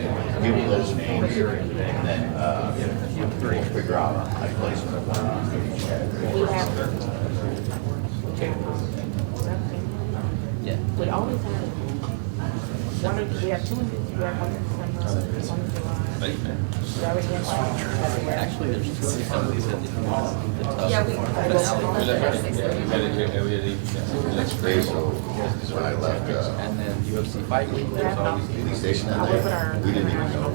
give me those names here, and then we'll figure out how to place them. Yeah. We always have one. We have two. We have one in December, one in July. We already have one. Actually, there's two of these at the top. Yeah, we. That's crazy. So when I left, And then UFC fight week, there's always police station that I was with day, our. we didn't even know.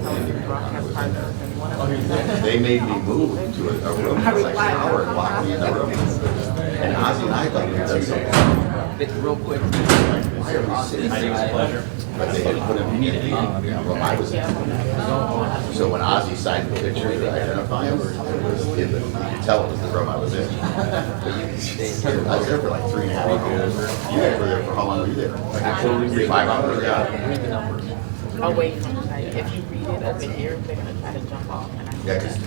Broadcast partners, and one of them. They made me move to a room that was like an hour and locked me in the room. And Ozzy and I thought we did something. real quick. Why are we sitting here? But they didn't put him in the room I was in. So when Ozzy signed the picture to identify him, it was in the, you could tell it was the room I was in. But you could stay. I was there for like 3.5 years. You guys were there for how long were you there? Like 5 hours? Yeah. Oh, wait, if you read it over here, they're gonna try to jump off. Yeah, because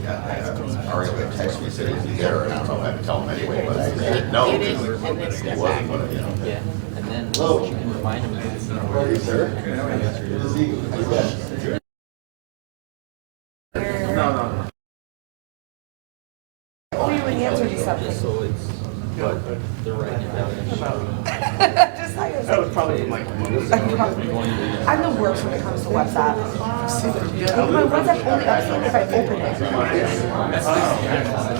Ariel had texted me, said, is he there? And I don't know if I had to tell him anyway, but I said, no. It is, and then He step wasn't, back. but, you know. Yeah, and then Hello. what you can remind him is, Where is sir? Is he? Who's that? Oh, you already answered you something. so it's, but they're writing it down. Just say yourself. That was probably like I'm the worst when it comes to WhatsApp. My WhatsApp only updates if I open it.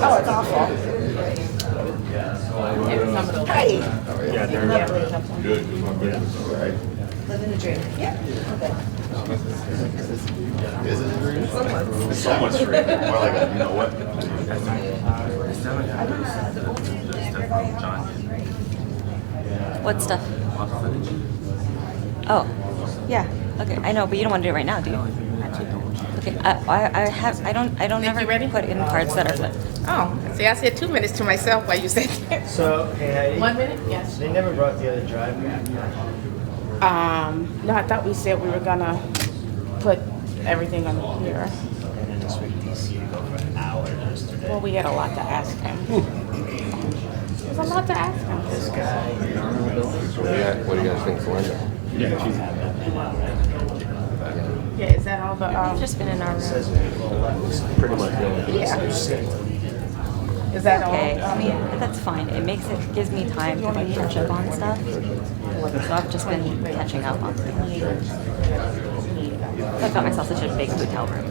Oh, it's awful. Hi. Yeah, they're good. Right. Living the dream. Yeah. Is it a dream? It's so much dream. More like a, you know what? What stuff? Oh, yeah. Okay, I know, but you don't want to do it right now, do you? Okay, I don't ever ready? put in parts that are. Oh, see, I said 2 minutes to myself while you said that. So, hey, Heidi, 1 minute? Yes. they never brought the other driver. No, I thought we said we were gonna put everything on here. And then this week, DC to go for an hour yesterday. Well, we had a lot to ask him. There's a lot to ask him. This guy, What do you guys think, Glendale? Yeah, is that all the, I've just been in our room. says it's pretty much the only Yeah. place to sit. is that all? Okay, I mean, that's fine. It gives me time to like catch up on stuff. So I've just been catching up on things. So I got myself such a big hotel room.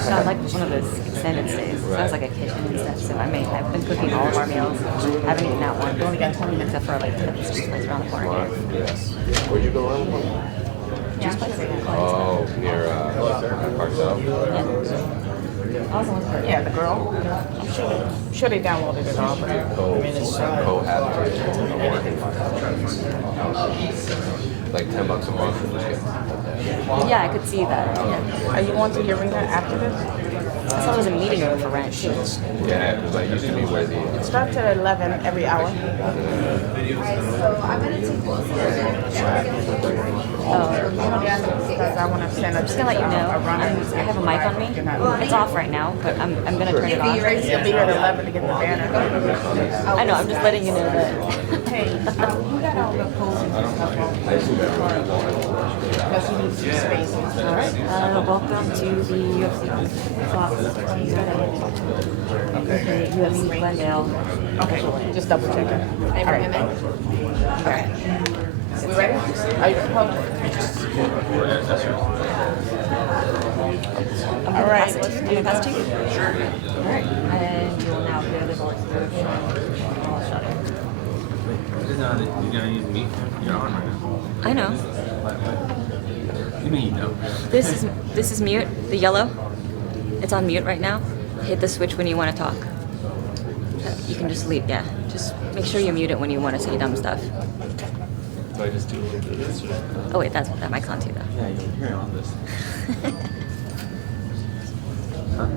So I like one of those extended stays. So it has like a kitchen and stuff. So I've been cooking all of our meals. I haven't eaten out one. Only got 20 minutes except for like the street place around the corner. Where'd you go on? Juice place. Oh, near Park South? Yeah, the girl. I'm sure they downloaded it all, but Like $10 a month. Yeah, I could see that. Yeah. are you going to the arena after this? I thought it was a meeting room for rent too. Yeah, because I used to be where the It starts at 11 every hour. Because I want to send I'm just gonna let you know. I have a mic on me. It's off right now, but I'm gonna turn it on. You'll be here at 11 to get the banner. I know. I'm just letting you know that. Hey, you got all the poses and stuff on. Because you need two spaces. All right. Welcome to the UFC Fox UFC Glendale. Okay, just double checking. All right. Okay. We ready? Are you public? All right. I'm gonna pass it to you. Sure. All right. And you will now hear the voice. You're gonna use me? You're on right now. I know. You mean you know? This is mute. The yellow. It's on mute right now. Hit the switch when you want to talk. You can just leave. Yeah. Just make sure you mute it when you want to say dumb stuff. So I just do this? Oh wait, that mic's on too though. Yeah, you're hearing all this. Huh?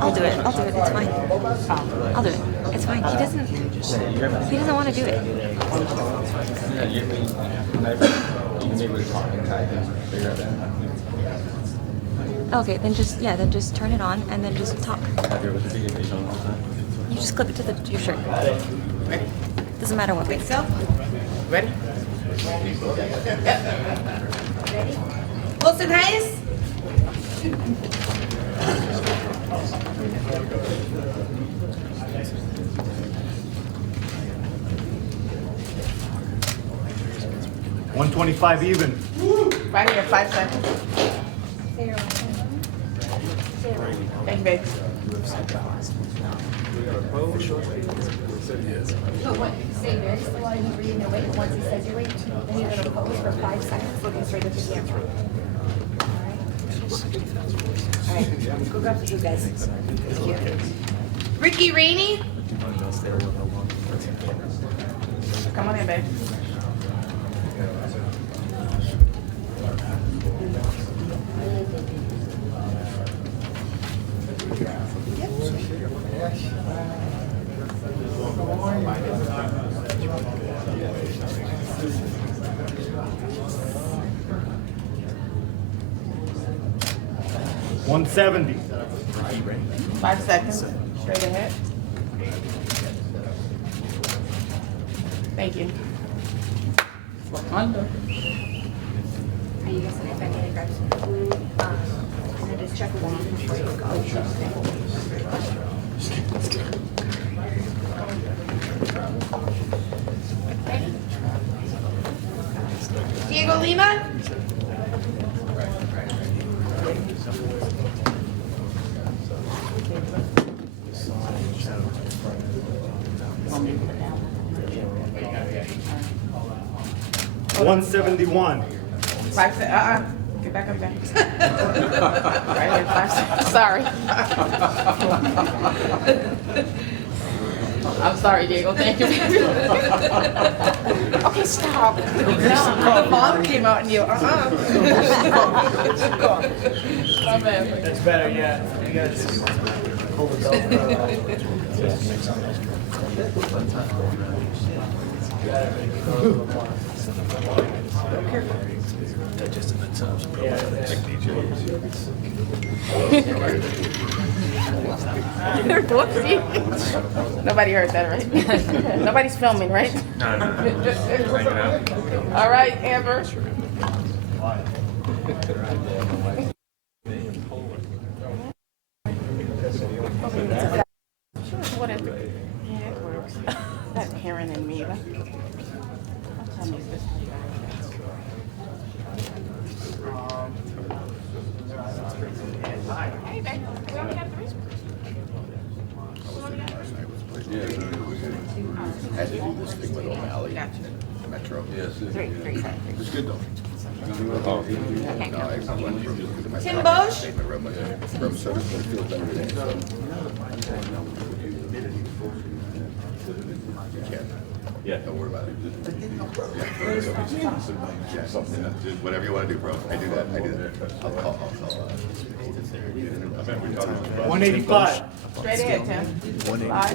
I'll do it. It's fine. I'll do it. It's fine. He doesn't want to do it. Yeah, you can maybe talk and type and figure it out. Okay, then just turn it on and then just talk. Have your notification on all the time? You just clip it to your shirt. Ready? Doesn't matter what way. So, ready? Wilson Hayes? $125 even. Right here, 5 seconds. Thank you, babe. But what, stay very still while he's reading the weight. Once he says your weight, then you're gonna pose for 5 seconds, looking straight at the camera. All right, go grab the food, guys. Thank you. Ricky Rainey? Come on in, babe. $170. 5 seconds. Straight ahead. Thank you. Under. Are you guys gonna, if I need to grab some food, and then just check with me before you go. Ready? Diego Lima? $171. 5 seconds. Get back up there. Right here, 5 seconds. Sorry. I'm sorry, Diego. Thank you. Okay, stop. No, the bomb came out in you. My bad. That's better, yeah. You guys. Whoopsie. Nobody heard that, right? Nobody's filming, right? No. All right, Amber. What is it? Yeah, it works. That Karen and me. I'll tell me this. Hey, babe. We only got 3. I had to do this thing with O'Malley, Gotcha. Metro. Three, It was good though. No, I went from my Tim truck, Bosch? stayed in my room, like, room service, but it feels better today, so. You can't. Yeah. Don't worry about it. Yeah, something, whatever you want to do, bro. I do that. I'll call. 185. Straight ahead, Tim. 5.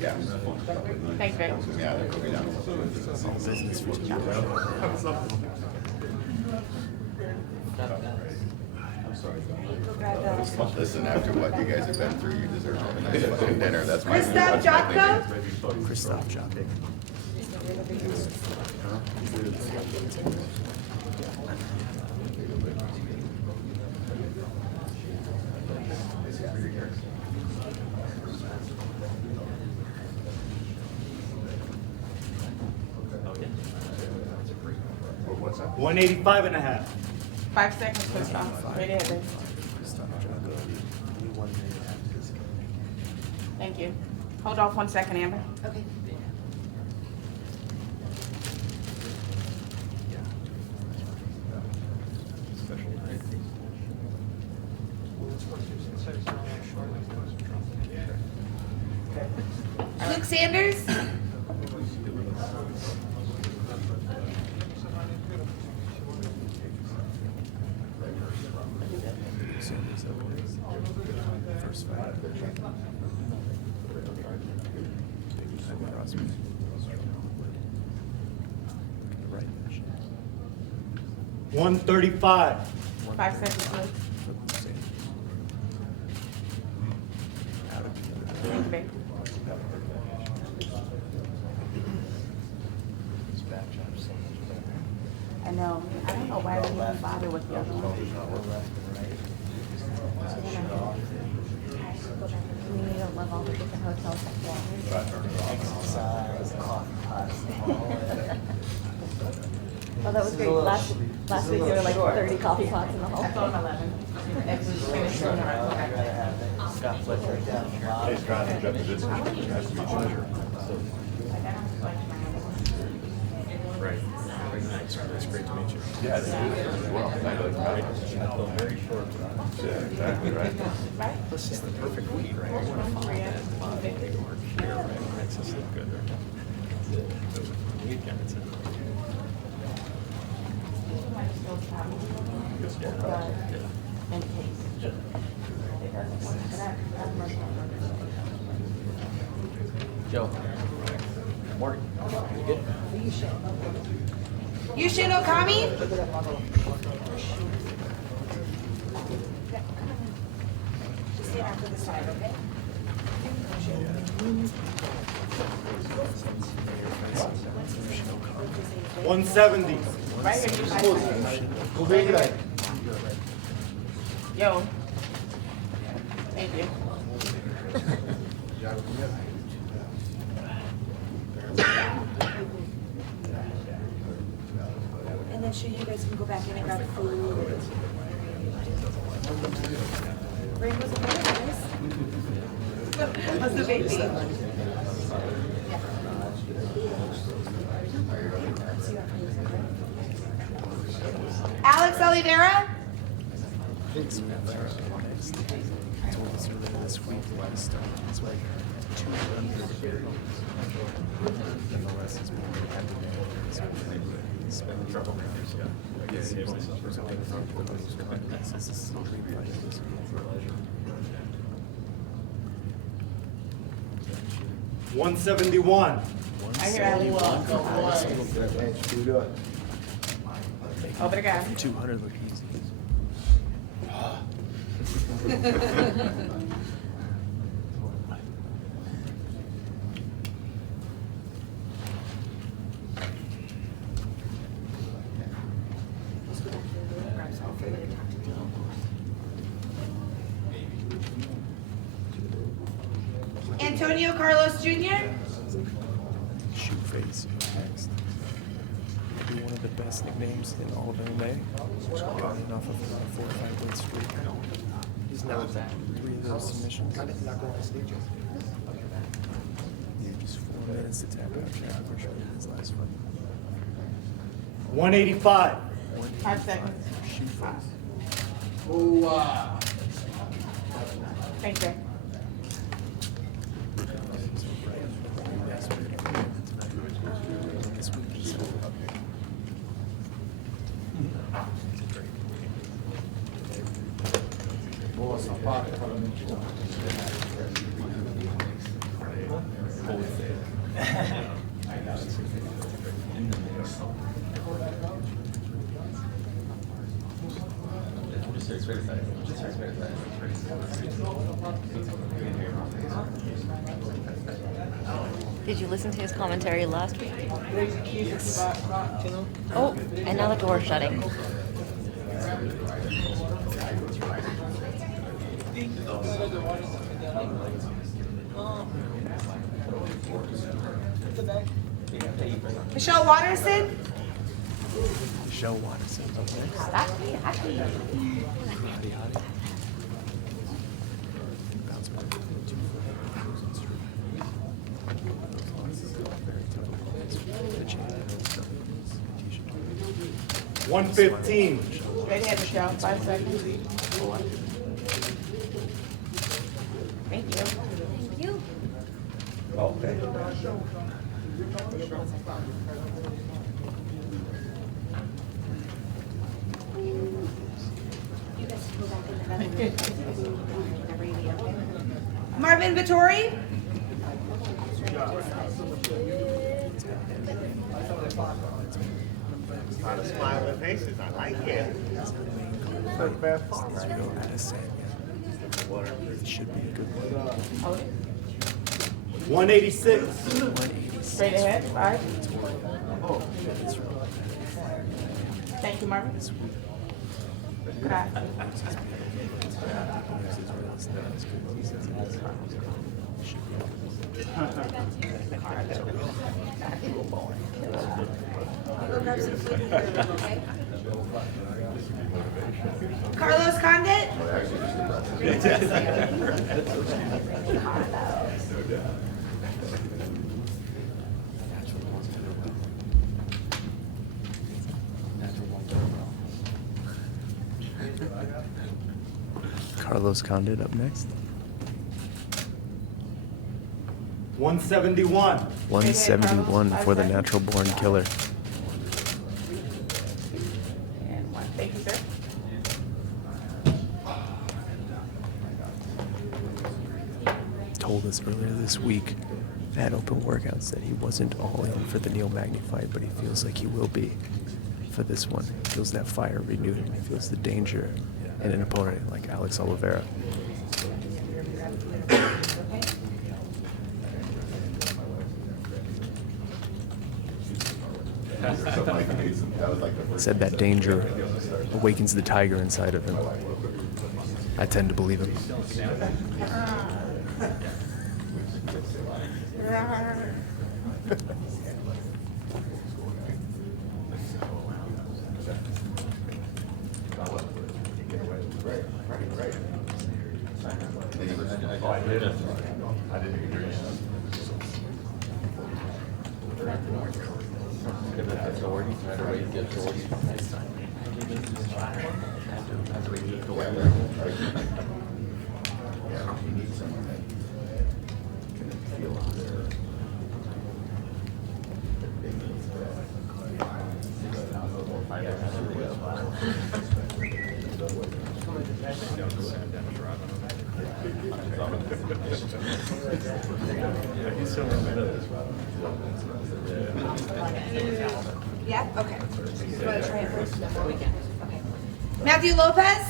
Yeah. Thanks, babe. Yeah, they're cooking down. Listen, after what you guys have been through, you deserve a nice fucking dinner. That's my Christoph Jopka? Christoph Jopka. What's that? 185 and a half. 5 seconds, Christoph. Straight ahead, babe. Thank you. Hold off 1 second, Amber. Okay. Luke Sanders? First fight. Right. 135. 5 seconds, Luke. Thank you, babe. know. I don't know why we even bother with the other one. We need to love all the different hotels that go Exercise, coffee pots, Oh, that was great. Last week there were like 30 coffee pots in the whole thing. Scott Fletcher down the bottom. Right. It's great to meet you. Yeah, they do as well. I know it's right. Very short. Yeah, exactly right. This is the perfect week, right? I want to find that body they work here, right? It's just look good, right? Weekend, it's And case. Joe. Morning. You good? You should know, Kami? Stand out to the side, okay? 170. Right here. Yo. Thank you. And then sure you guys can go back in and grab food. Rainbow's a better, guys. How's the baby? Alex Oliveira? $171. I hear Ali. Open again. 200 look easy. Antonio Carlos Jr. Shoe face next. Maybe one of the best nicknames in all of MMA. Coming off of a 4 or 5 win streak. He's now 3 of those submissions. Just 4 minutes to tap out Jack Bushman in his last fight. 185. 5 seconds. Shoe face. Thank you. This week he's Did you listen to his commentary last week? Oh, and now the door's shutting. Michelle Waterson. Michelle Waterson. Okay. Hottie. Bounce back. 2 for streak. 115. Right here, Michelle. 5 seconds. Thank you. Thank you. Okay. Marvin Vettori. A lot of smiling faces. I like it. Not bad far, right? It should be a good one. 186. Straight ahead. 5. Thank you, Marvin. Grazie. Carlos Condit? Carlos Condit up next. 171. 171 for the natural born killer. And one. Thank you, sir. Told us earlier this week at open workouts that he wasn't all in for the Neil Magny fight, but he feels like he will be for this one. He feels that fire renewed, and he feels the danger in an opponent like Alex Oliveira. Said that danger awakens the tiger inside of him. I tend to believe him. Yeah? Okay. You want to try it first? We can. Okay. Matthew Lopez?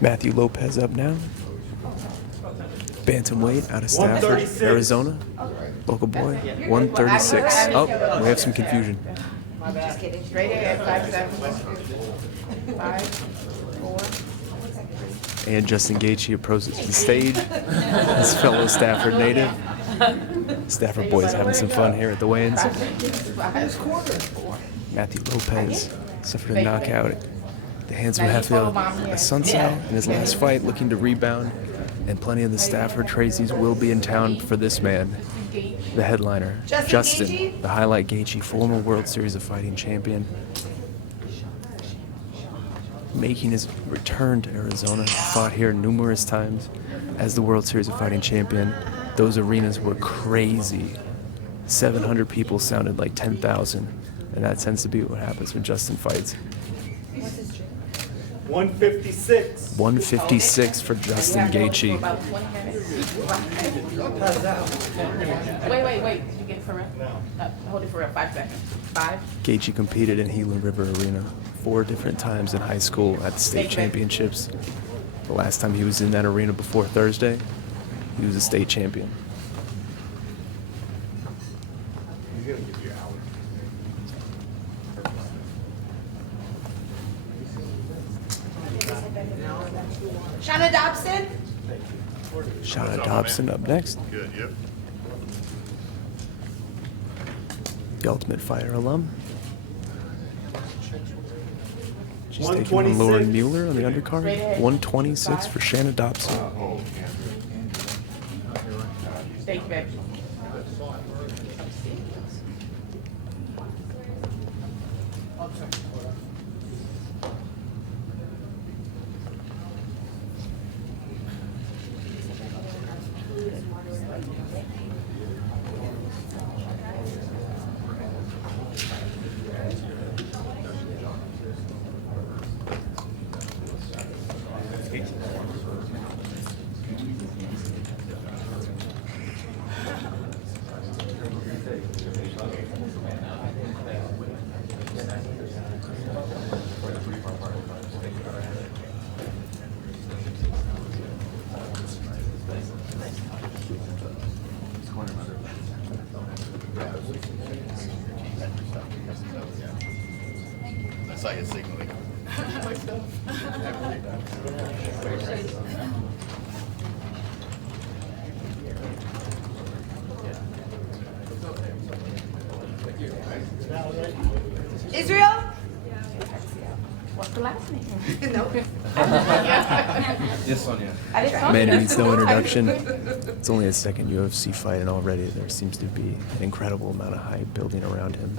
Matthew Lopez up now. Bantamweight out of Stafford, 136. Arizona. Local boy, 136. Oh, we have some confusion. Just kidding. Straight ahead. 5'7". 5, 4. And Justin Gaethje approaches the stage. His fellow Stafford native. Stafford boys having some fun here at the weigh-ins. Matthew Lopez suffered a knockout at the hands of Rafael Assunção in his last fight, looking to rebound. And plenty of the Stafford Tracy's will be in town for this man, the headliner, Justin, the highlight Gaethje, former World Series of Fighting champion. Making his return to Arizona, fought here numerous times as the World Series of Fighting champion. Those arenas were crazy. 700 people sounded like 10,000, and that tends to be what happens when Justin fights. 156. 156 for Justin Gaethje. About 20 minutes. Wait. Did you get it for real? Hold it for real. 5 seconds. 5. Gaethje competed in Gila River Arena 4 different times in high school at the state championships. The last time he was in that arena before Thursday, he was a state champion. Shauna Dobson? Shauna Dobson up next. Good, yep. The Ultimate Fighter alum. She's taking on Lauren Mueller on the undercard. 126 for Shauna Dobson. Thank you, baby. Israel? What's the last name? No. This one, yeah. Adesanya. Man needs no introduction. It's only his second UFC fight, and already there seems to be an incredible amount of hype building around him.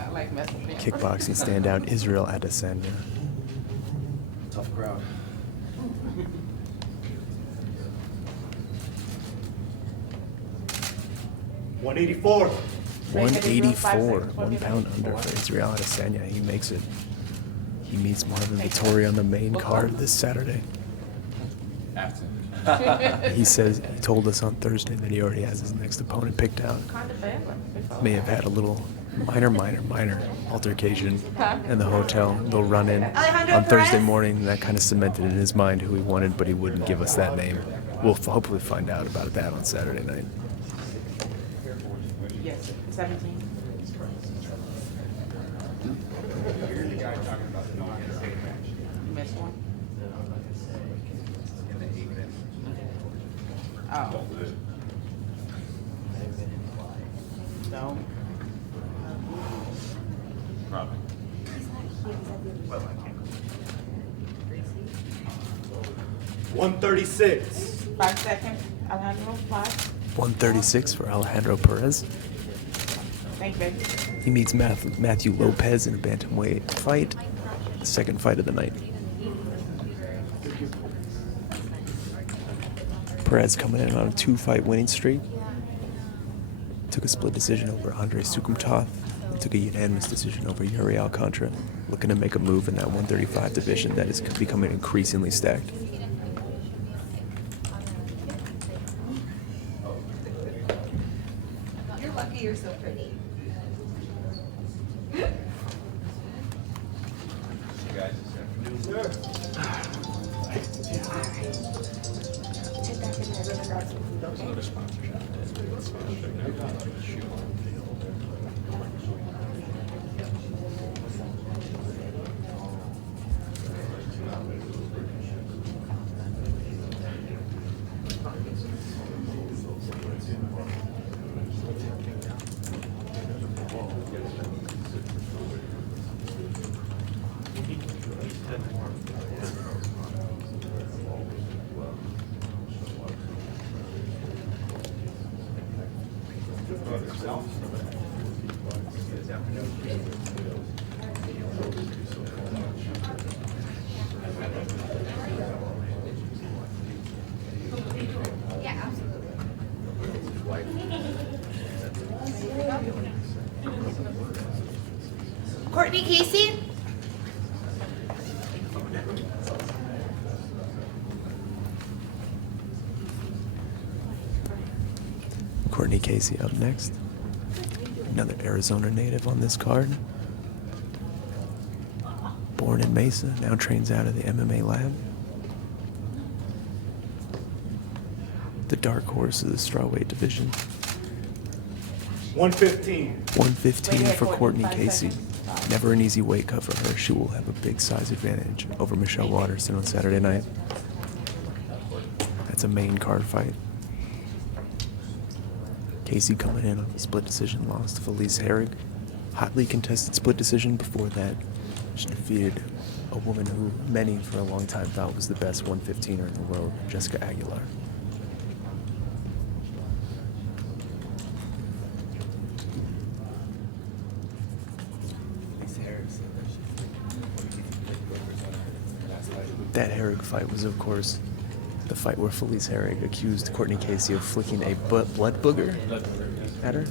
Kickboxing standout Israel Adesanya. Tough crowd. $184. 184, 1 pound under for Israel Adesanya. He makes it. He meets Marvin Vettori on the main card this Saturday. He told us on Thursday that he already has his next opponent picked out. May have had a little minor altercation in the hotel. They'll run in on Thursday morning, and that kind of cemented in his mind who he wanted, but he wouldn't give us that name. We'll hopefully find out about that on Saturday night. Yes, 17. You missed one? Oh. No. Probably. 136. 5 seconds. Alejandro, 5. 136 for Alejandro Perez. Thank you, baby. He meets Matthew Lopez in a bantamweight fight, the second fight of the night. Perez coming in on a 2-fight winning streak. Took a split decision over Andrei Sukumtov. And took a unanimous decision over Yuri Alcantara. Looking to make a move in that 135 division that is becoming increasingly stacked. You're lucky you're so pretty. Courtney Casey? Courtney Casey up next. Another Arizona native on this card. Born in Mesa, now trains out of the MMA lab. The dark horse of the strawweight division. 115. 115 for Courtney Casey. Never an easy weight cut for her. She will have a big size advantage over Michelle Waterson on Saturday night. That's a main card fight. Casey coming in on a split decision loss to Felice Herrig. Hotly contested split decision. Before that, she defeated a woman who many for a long time thought was the best 115er in the world, Jessica Aguilar. That Herrig fight was, of course, the fight where Felice Herrig accused Courtney Casey of flicking a blood booger at her.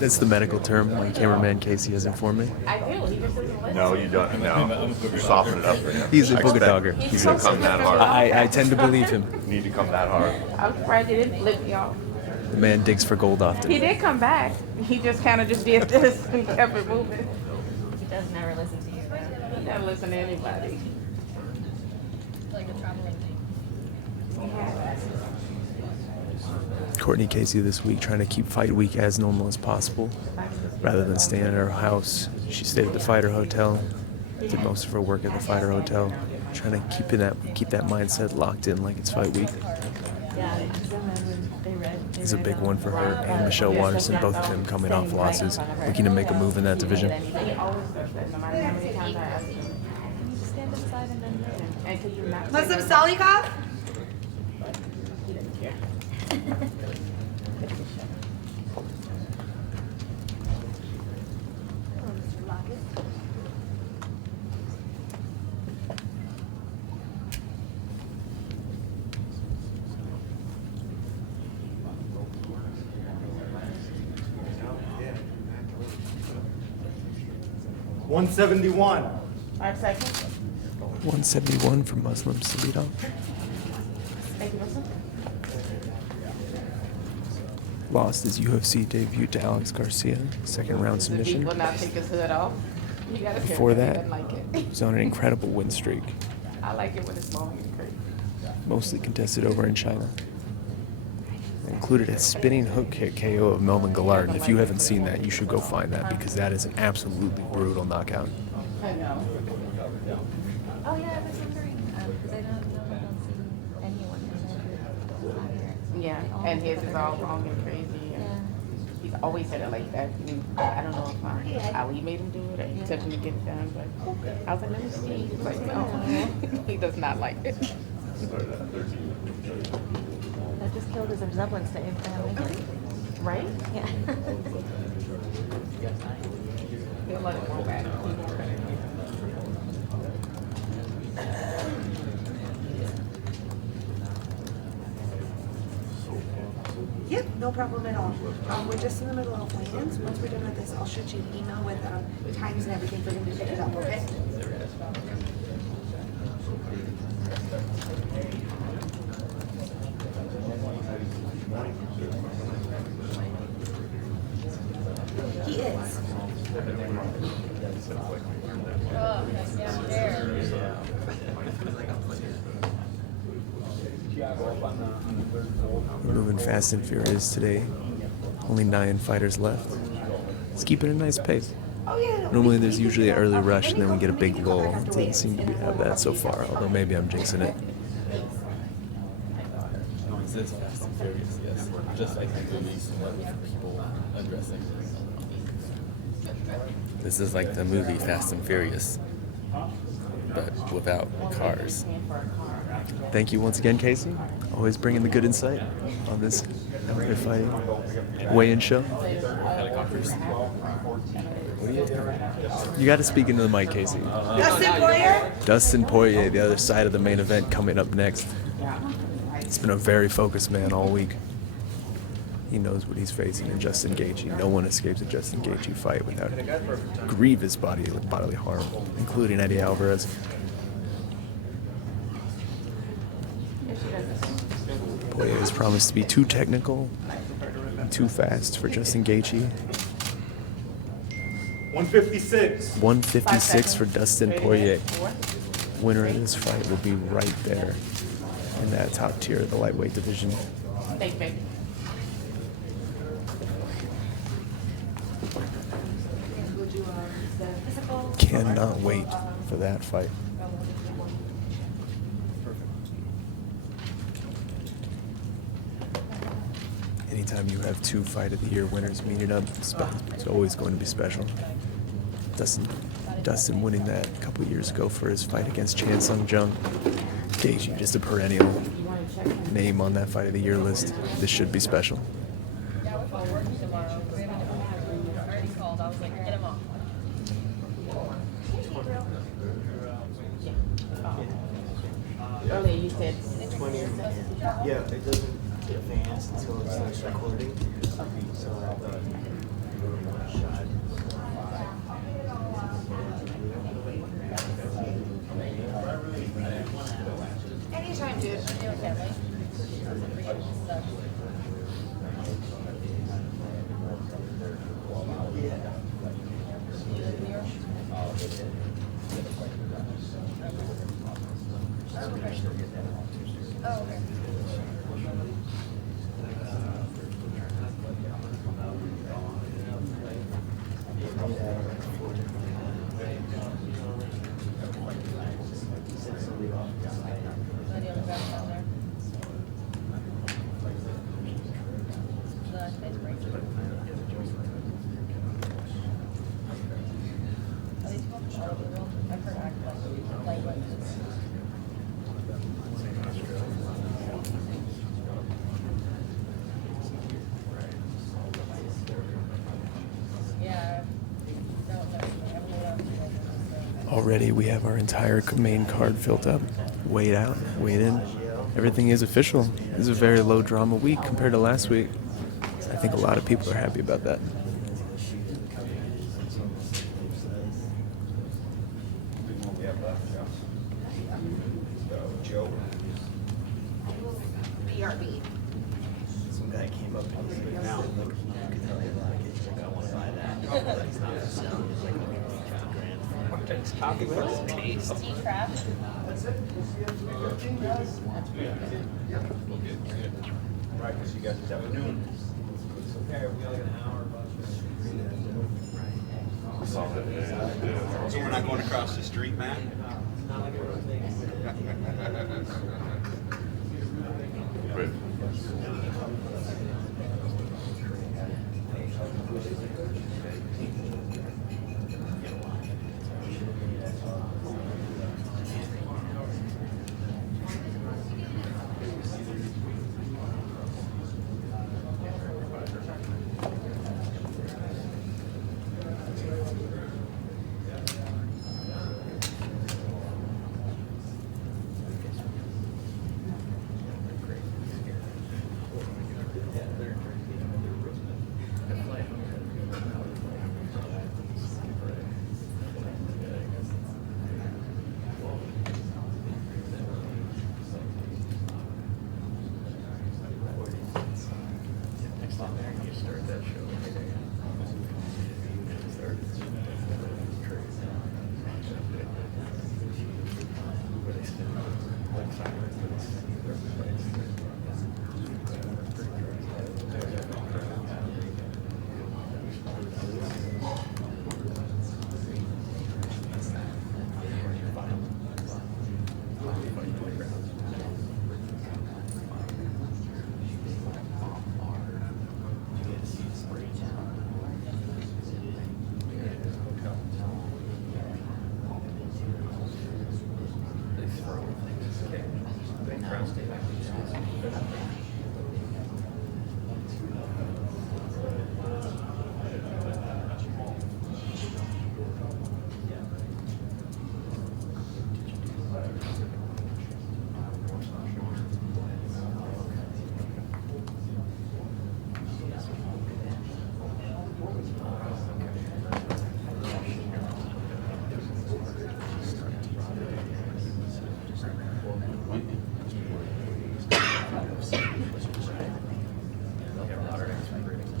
That's the medical term. My cameraman Casey has informed me. I do. He just doesn't listen. No, you don't. No, you soften it up for him. He's a I booger expect dogger. You need to come that hard. I tend to believe him. You need to come that hard. I'm surprised he didn't flip me off. The man digs for gold often. He did come back. He just kind of just did this and kept it moving. He does never listen to you. He doesn't listen to anybody. Like a traveling thing. Courtney Casey this week trying to keep fight week as normal as possible. Rather than staying at her house, she stayed at the Fighter Hotel. Did most of her work at the Fighter Hotel, trying to keep that mindset locked in like it's fight week. It's a big one for her and Michelle Waterson, both of them coming off losses, looking to make a move in that division. Muslim Salikov? $171. 5 seconds. 171 for Muslim Sabito. Thank you, Wilson. Lost his UFC debut to Alex Garcia, second round The submission. beat will not take his hood off. You gotta hear Before it. He that, doesn't like it. he was on an incredible win streak, I like it when it's long and crazy. mostly contested over in China. It included a spinning hook kick KO of Melvin Gillard, and if you haven't seen that, you should go find that because that is an absolutely brutal knockout. I know. Oh yeah, I was wondering because I don't know if anyone in Yeah, and his is all long and crazy. And he's always had it like that. I don't know if Ali made him do it or he took him to get it done, but I was like, let me see. He's like, no, he does not like it. That just killed his resemblance to Abraham. Right? Yeah. He'll let it go back. Yep, no problem at all. We're just in the middle of plans. Once we're done with this, I'll shoot you an email with times and everything for him to pick it up, okay? He is. We're moving fast and furious today. Only 9 fighters left. It's keeping a nice pace. Normally there's usually an early rush and then we get a big lull. It doesn't seem to have that so far, although maybe I'm jinxing it. This is Fast and Furious, yes. Just like the movies with people undressing. This is like the movie Fast and Furious, but without cars. Thank you once again, Casey. Always bringing the good insight on this MMA fighting weigh-in show. Helicopters. What are you doing? You got to speak into the mic, Casey. Dustin Poirier? Dustin Poirier, the other side of the main event, coming up next. It's been a very focused man all week. He knows what he's facing in Justin Gaethje. No one escapes a Justin Gaethje fight without grievous bodily harm, including Eddie Alvarez. Poirier has promised to be too technical, too fast for Justin Gaethje. 156. 156 for Dustin Poirier. Winner of this fight will be right there in that top tier of the lightweight division. Thank you. Cannot wait for that fight. Anytime you have 2 Fight of the Year winners meeting up, it's always going to be special. Dustin winning that a couple years ago for his fight against Chan Sung Jung. Gaethje, just a perennial name on that Fight of the Year list. This should be special. Earlier you said 20. Yeah, it doesn't advance until it starts recording. So Anytime, dude. already we have our entire main card filled up, weighed out, weighed in. Everything is official. This is a very low drama week compared to last week. I think a lot of people are happy about that. BRB. Some guy came up and he's like, now, look, you can tell me a lot of kids like, I want to buy that. But he's not for sale. He's like, T-Trap. Right, because you got this afternoon. Okay, we got an hour. So we're not going across the street, man?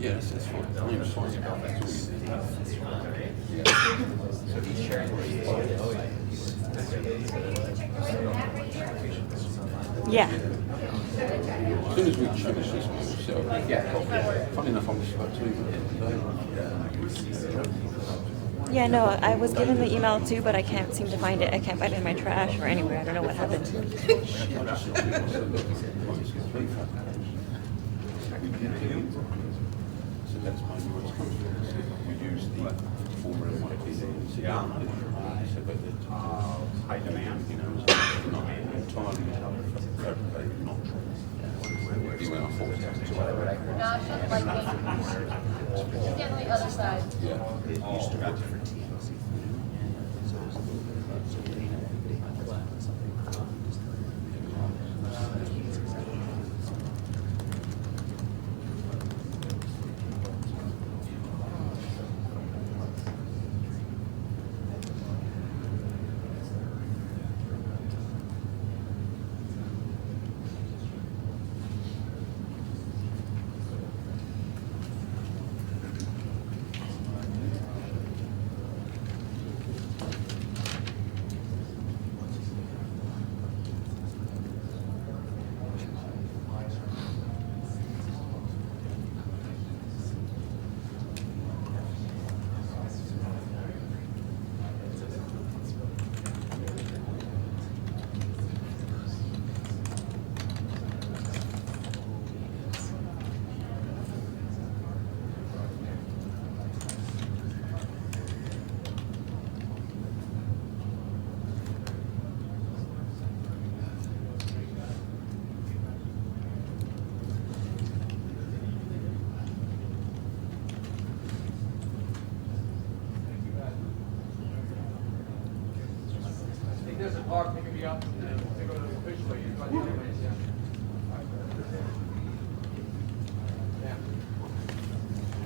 Yes, that's fine. I mean, it's fine. Yeah. As soon as we finish this one, so yeah. Funny enough, I was about to today. Yeah, no, I was given the email too, but I can't seem to find it. I can't find it in my trash or anywhere. I don't know what happened. So that's my newest company. We use the former MIT. Yeah. But it's high demand, you know, so it's not entirely not true. You went on 40. Not like me. Get on the other side. Yeah.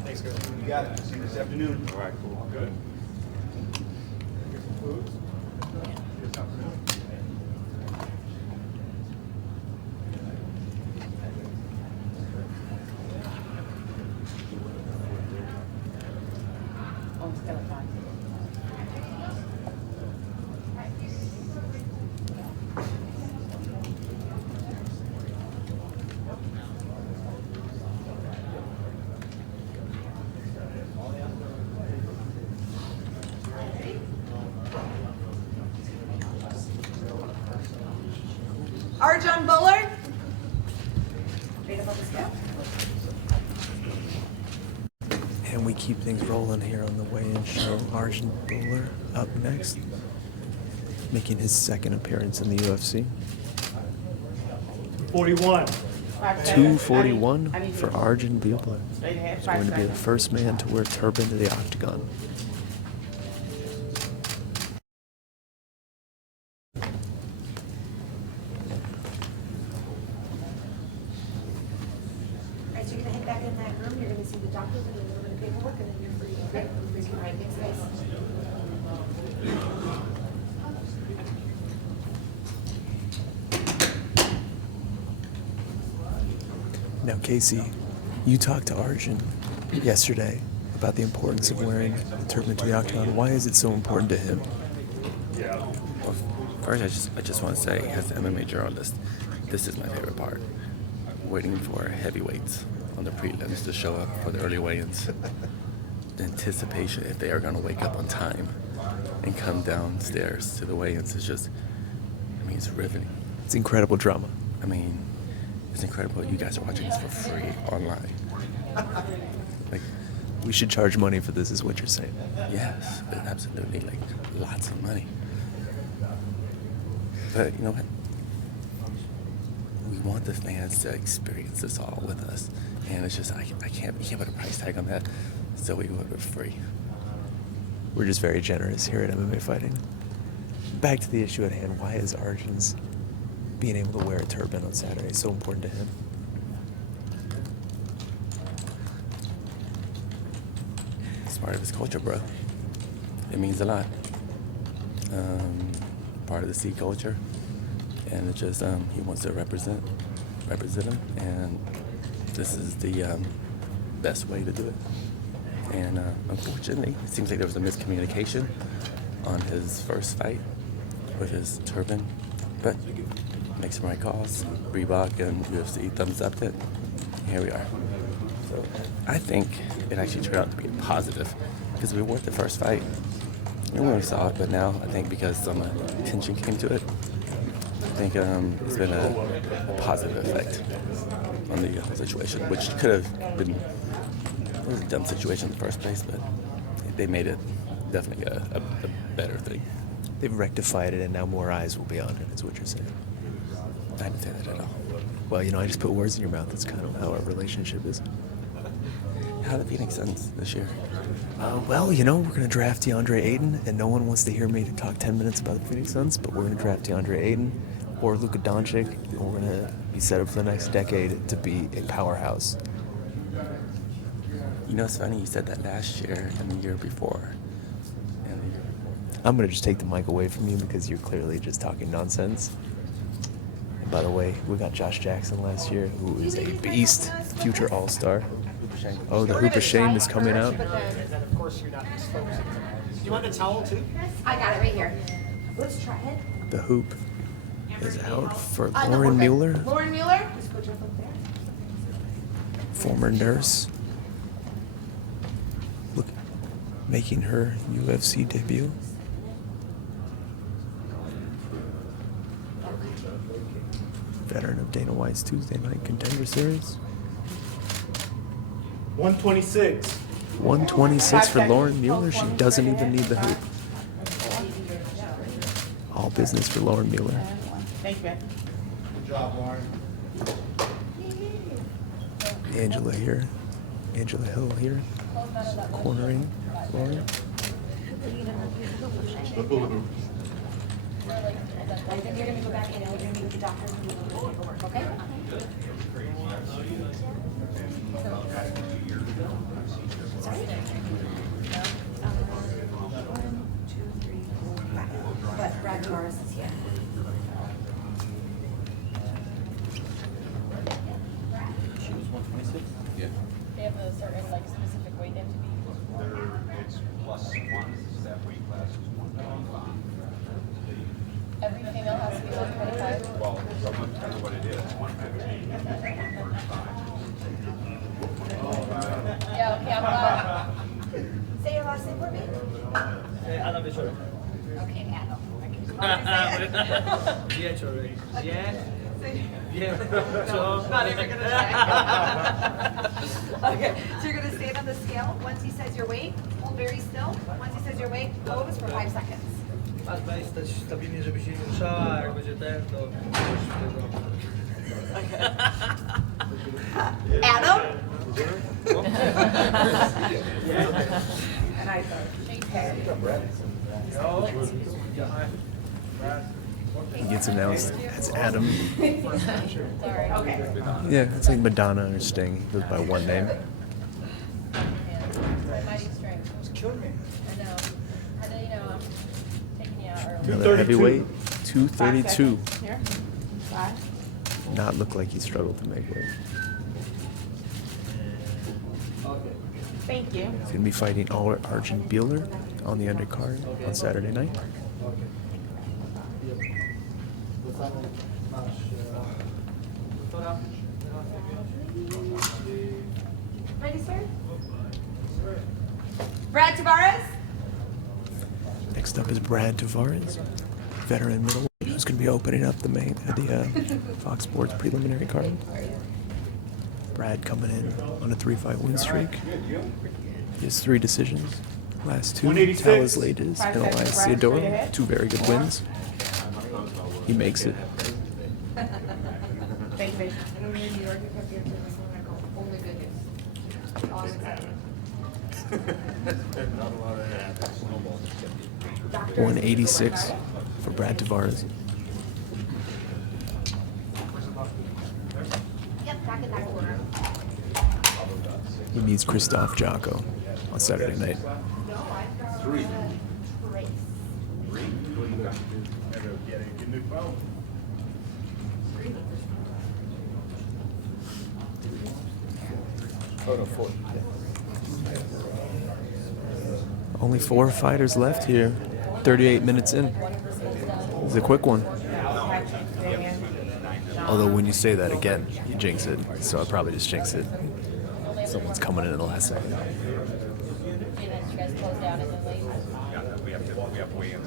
Thanks, guys. You got it. See you this afternoon. All right, cool. Good. Oh, it's still fine. Arjun Bullard. Straight up on the scale. And we keep things rolling here on the weigh-in show. Arjun Bullard up next, making his second appearance in the UFC. 41. 241 for Arjun Bullard. He's going to be the first man to wear turban to the octagon. Alright, so you're gonna head back in that room, you're gonna see the doctors and a little bit of paperwork, and then you're free, okay? Alright, thanks, guys. Now, Casey, you talked to Arjun yesterday about the importance of wearing the turban to the octagon. Why is it so important to him? Well, first, I just want to say, as an MMA journalist, this is my favorite part. Waiting for heavyweights on the prelims to show up for the early weigh-ins. The anticipation, if they are going to wake up on time and come downstairs to the weigh-ins, is just, I mean, it's riveting. It's incredible drama. I mean, it's incredible. You guys are watching this for free online. Like, we should charge money for this, is what you're saying. Yes, absolutely. Like, lots of money. But you know what? We want the fans to experience this all with us. And it's just, we can't put a price tag on that. So we do it for free. We're just very generous here at MMA Fighting. Back to the issue at hand. Why is Arjun's being able to wear a turban on Saturday so important to him? It's part of his culture, bro. It means a lot. Part of the C culture. And it's just, he wants to represent them. And this is the best way to do it. And unfortunately, it seems like there was a miscommunication on his first fight with his turban. But make some right calls. Reebok and UFC thumbs up it. Here we are. So I think it actually turned out to be positive because we won the first fight. And when we saw it, but now I think because some tension came to it, I think it's been a positive effect on the whole situation, which could have been it was a dumb situation in the first place, but they made it definitely a better thing. They've rectified it, and now more eyes will be on it, is what you're saying. I didn't say that at all. Well, you know, I just put words in your mouth. That's kind of how our relationship is. How are the Phoenix Suns this year? Well, you know, we're going to draft DeAndre Ayton, and no one wants to hear me talk 10 minutes about the Phoenix Suns, but we're going to draft DeAndre Ayton or Luka Doncic, and we're going to be set up for the next decade to be a powerhouse. You know, it's funny, you said that last year and the year before. I'm going to just take the mic away from you because you're clearly just talking nonsense. And by the way, we got Josh Jackson last year, who is a beast, future all-star. Oh, the Hoop of Shame is coming out. And then, of course, you're not exposing. Do you want the towel, too? I got it right here. Let's try it. The Hoop is out for Lauren Mueller, Lauren Mueller? Just put your foot there. former nurse. Look, making her UFC debut. Veteran of Dana White's Tuesday Night Contender Series. 126. 126 for Lauren Mueller. She doesn't even need the hoop. All business for Lauren Mueller. Thank you. Good job, Lauren. Angela here. Angela Hill here. Cornering Lauren. And then you're gonna go back in and you're gonna meet with the doctor and do the paperwork, okay? Sorry? 1, 2, 3, 4, 5. But Brad Tavares is here. She was 126? Yeah. They have a certain like specific weight they have to be. It's plus one, that weight class is 125. Every female has to be 125. Well, someone tell me what it is, 115, 135. Yeah, okay, I'm glad. Say your last name for me. Adam Vettori. Okay, Adam. Vettori. Yeah. Not even gonna try. Okay, so you're gonna stand on the scale. Once he says your weight, hold very still. Once he says your weight, pose for 5 seconds. Stabilnie, żeby się nie ruszała, jak będzie ten, to Adam? And I thought, He gets announced as Adam. Sorry. okay. Yeah, it's like Madonna or Sting. He goes by one name. My mighty strength. I know. I know, you know, I'm taking you out early. Another heavyweight, 232. Here. 5. Not look like he struggled to make weight. Thank you. He's gonna be fighting Arjun Bueller on the undercard on Saturday night. Ready, sir? Brad Tavares? Next up is Brad Tavares, veteran middleweight, who's going to be opening up the Fox Sports preliminary card. Brad coming in on a 3-5 win streak. He has 3 decisions. Last 2, 186. Talis Ladies and Elias Theodore, 2 very good wins. He makes it. Thank you, baby. Only good news. All I'm excited. 186 for Brad Tavares. Yep, back in that corner. He meets Christoph Jocko on Saturday night. Trace. Only 4 fighters left here. 38 minutes in. It's a quick one. Although when you say that again, you jinx it. So I probably just jinx it. Someone's coming in the last second. And then you guys close down and then leave. Yeah, we have to weigh in.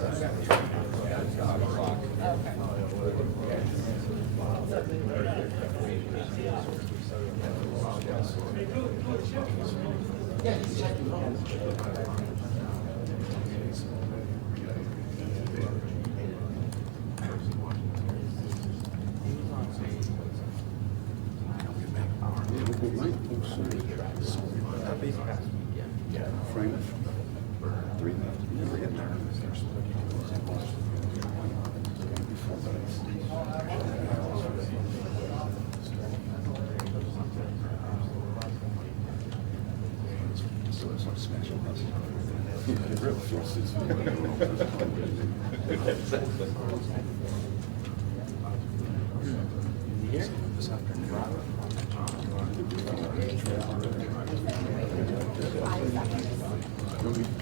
Frame it. 3 left. We're getting there.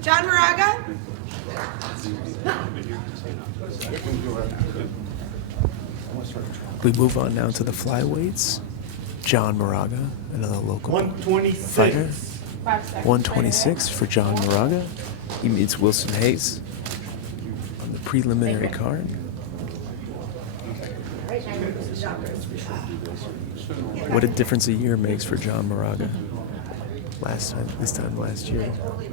John Moraga? We move on now to the flyweights. John Moraga, another local 126. fighter. 126 for John Moraga. He meets Wilson Hayes on the preliminary card. What a difference a year makes for John Moraga. This time last year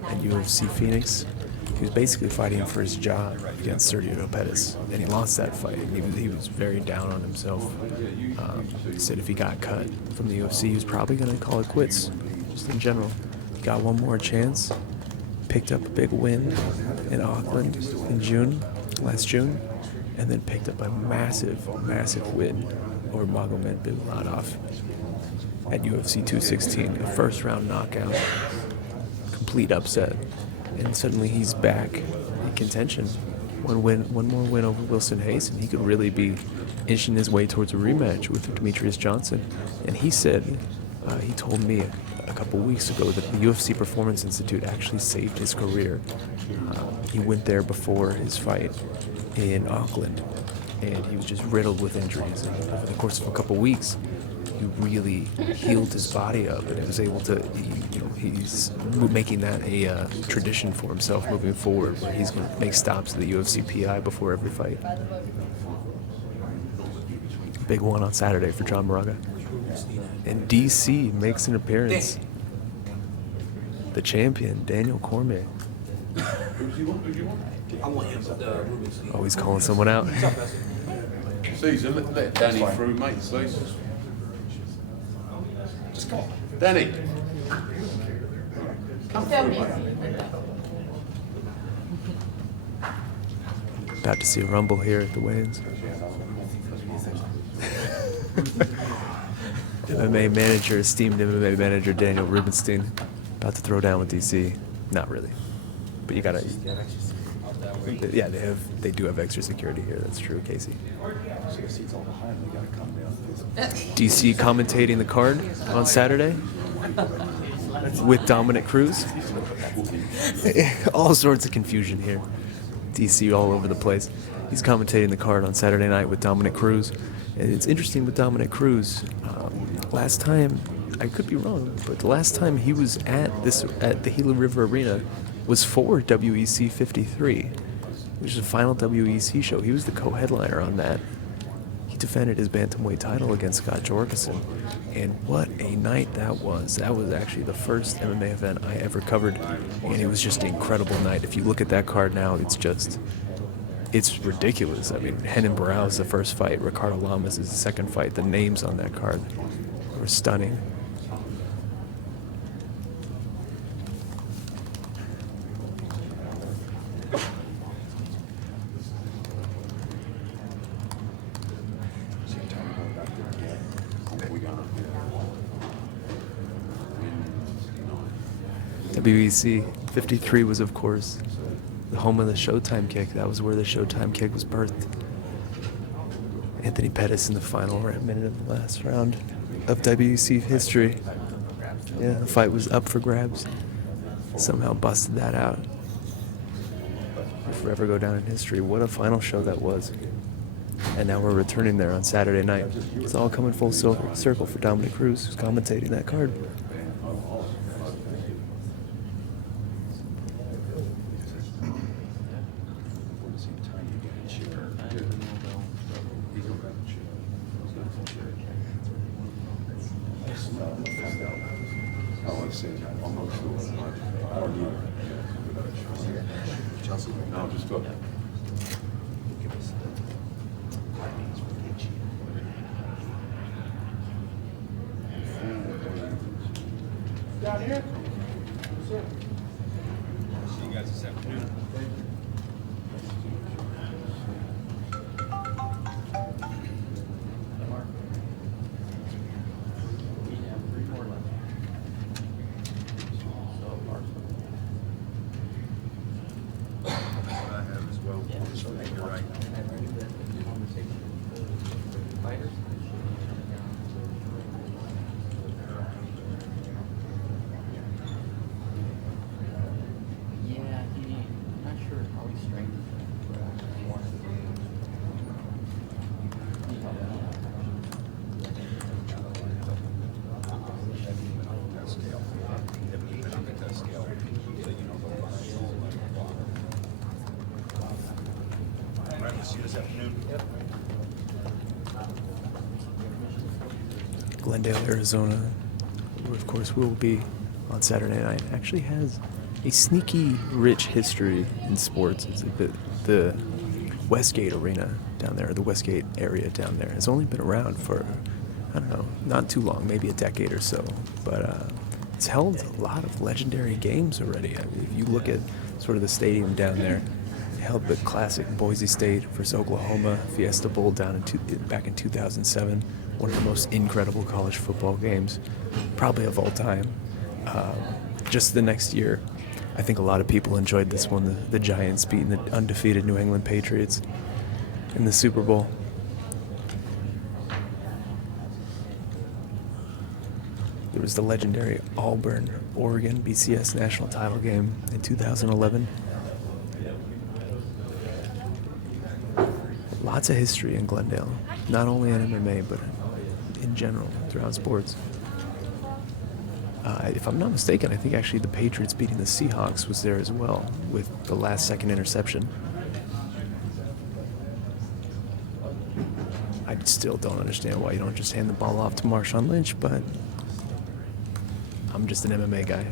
at UFC Phoenix, he was basically fighting for his job against Sergio Pettis, and he lost that fight. He was very down on himself. He said if he got cut from the UFC, he was probably going to call it quits, just in general. He got one more chance, picked up a big win in Auckland in last June, and then picked up a massive win over Magomed Biladov at UFC 216, a first-round knockout, complete upset, and suddenly he's back in contention. One more win over Wilson Hayes, and he could really be inching his way towards a rematch with Demetrius Johnson. And he said, he told me a couple weeks ago that the UFC Performance Institute actually saved his career. He went there before his fight in Auckland, and he was just riddled with injuries. And over the course of a couple weeks, he really healed his body up, and he was able to, he's making that a tradition for himself moving forward, where he's going to make stops at the UFC PI before every fight. Big one on Saturday for John Moraga. And DC makes an appearance. The champion, Daniel Cormier. Oh, he's calling someone out. Caesar, let Danny through, mate, please. Just come on. Danny. Come through, About to see a rumble here at the weigh-ins. MMA manager, esteemed MMA manager Daniel Rubenstein, about to throw down with DC. Not really, but you gotta. Yeah, they do have extra security here. That's true, Casey. DC commentating the card on Saturday with Dominic Cruz. All sorts of confusion here. DC all over the place. He's commentating the card on Saturday night with Dominic Cruz. And it's interesting with Dominic Cruz. Last time, I could be wrong, but the last time he was at the Gila River Arena was for WEC 53, which is the final WEC show. He was the co-headliner on that. He defended his bantamweight title against Scott Jorgensen, and what a night that was. That was actually the first MMA event I ever covered, and it was just an incredible night. If you look at that card now, it's ridiculous. I mean, Renan Barao is the first fight. Ricardo Lamas is the second fight. The names on that card were stunning. WEC 53 was, of course, the home of the Showtime kick. That was where the Showtime kick was birthed. Anthony Pettis in the final minute of the last round of WEC history. Yeah, the fight was up for grabs. Somehow busted that out. Will forever go down in history. What a final show that was. And now we're returning there on Saturday night. It's all coming full circle for Dominic Cruz, who's commentating that card. No, just look. Down here? See you guys this afternoon. Glendale, Arizona, where of course we'll be on Saturday night, actually has a sneaky, rich history in sports. It's like the Westgate Arena down there, the Westgate area down there, has only been around for, I don't know, not too long, maybe a decade or so, but it's held a lot of legendary games already. I mean, if you look at sort of the stadium down there, it held the classic Boise State versus Oklahoma Fiesta Bowl down back in 2007. One of the most incredible college football games, probably of all time. Just the next year, I think a lot of people enjoyed this one, the Giants beating the undefeated New England Patriots in the Super Bowl. There was the legendary Auburn, Oregon BCS national title game in 2011. Lots of history in Glendale, not only in MMA, but in general, throughout sports. If I'm not mistaken, I think actually the Patriots beating the Seahawks was there as well, with the last-second interception. I still don't understand why you don't just hand the ball off to Marshawn Lynch, but I'm just an MMA guy.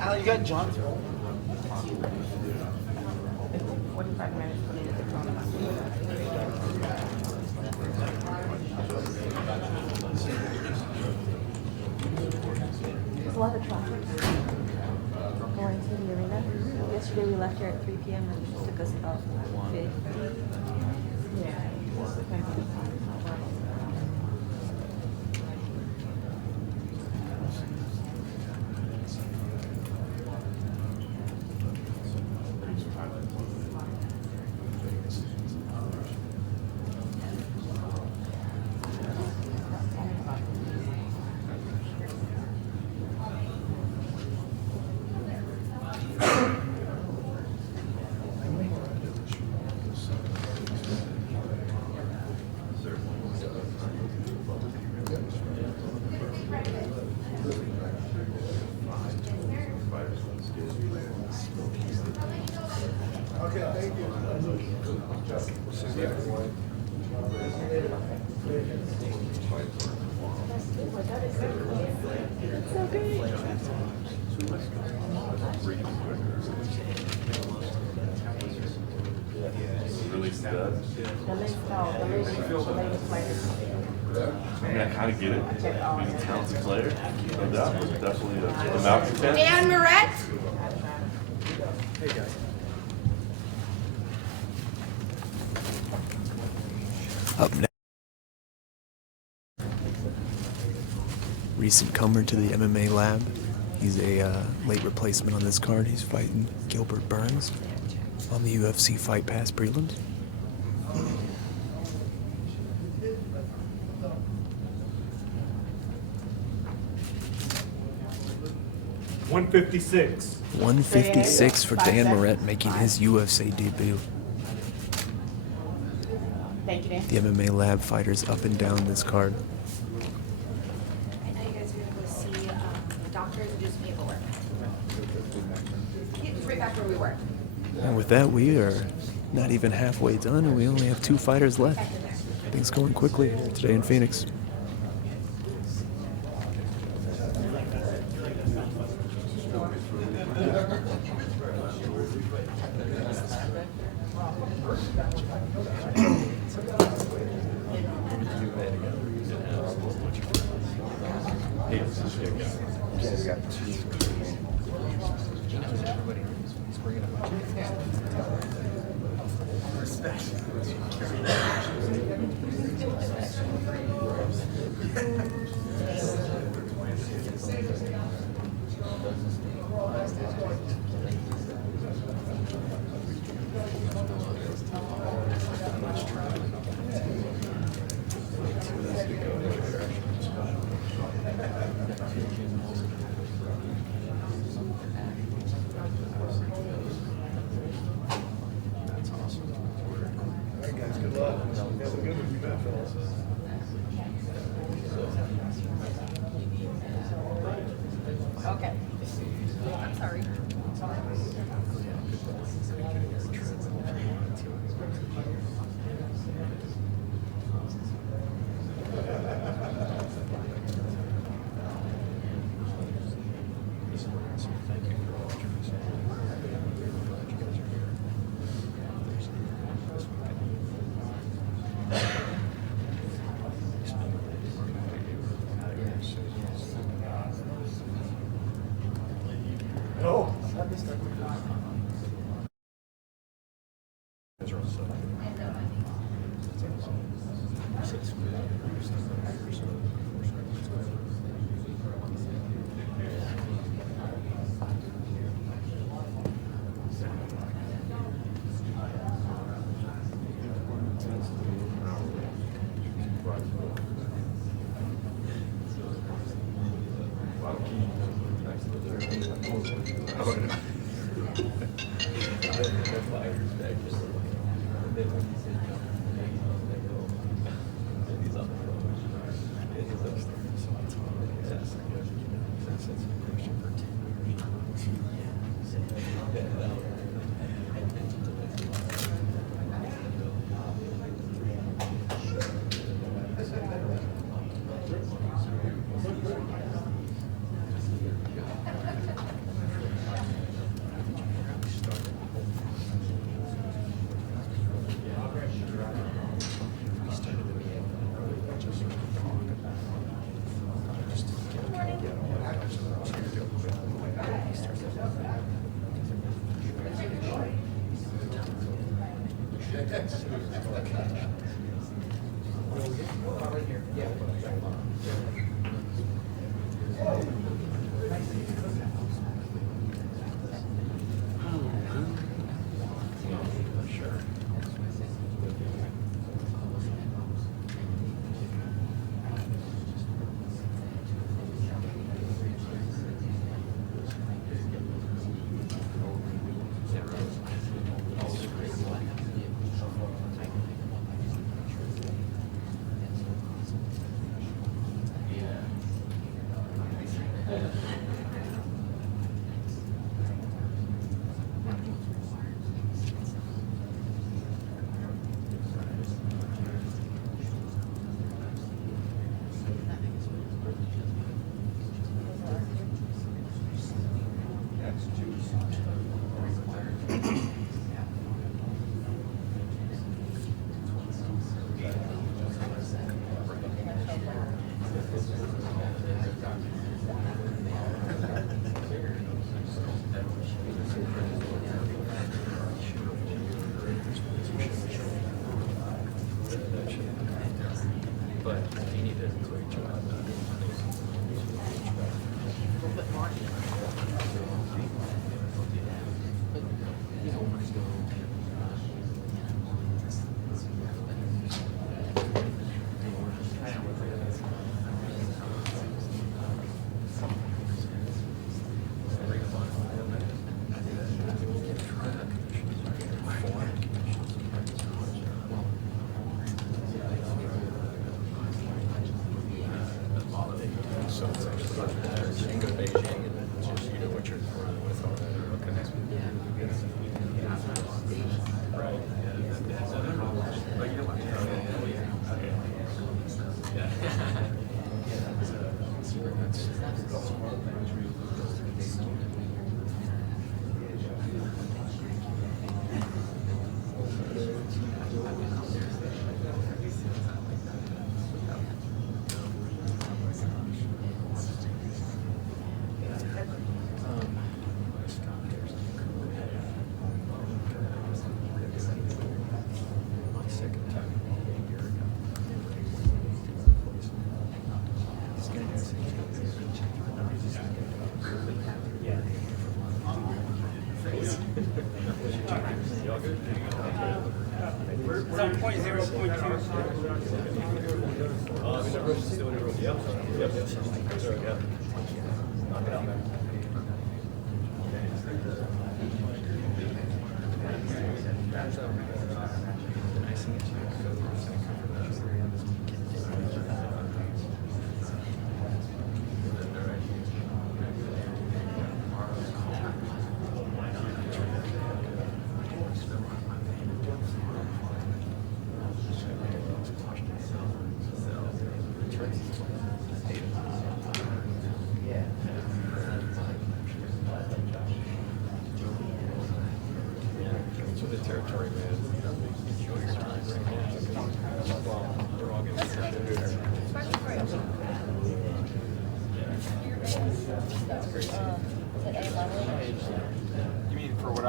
Al, you got John's phone? 45 minutes for me to get on. There's a lot of traffic going to the arena. Yesterday we left here at 3 p.m. and it took us about 50. Yeah. I mean, I kind of get it. He's a talented player, no doubt. But definitely a malcontent. Dan Moret? Hey, guys. Up next, recent comer to the MMA lab. He's a late replacement on this card. He's fighting Gilbert Burns on the UFC Fight Pass prelims. $156. 156 for Dan Moret making his UFC debut. Thank you, Dan. The MMA lab fighters up and down this card. I know you guys are gonna go see the doctors and do some paperwork. It's right back where we were. And with that, we are not even halfway done, and we only have 2 fighters left. Things going quickly today in Phoenix. Okay. I'm sorry.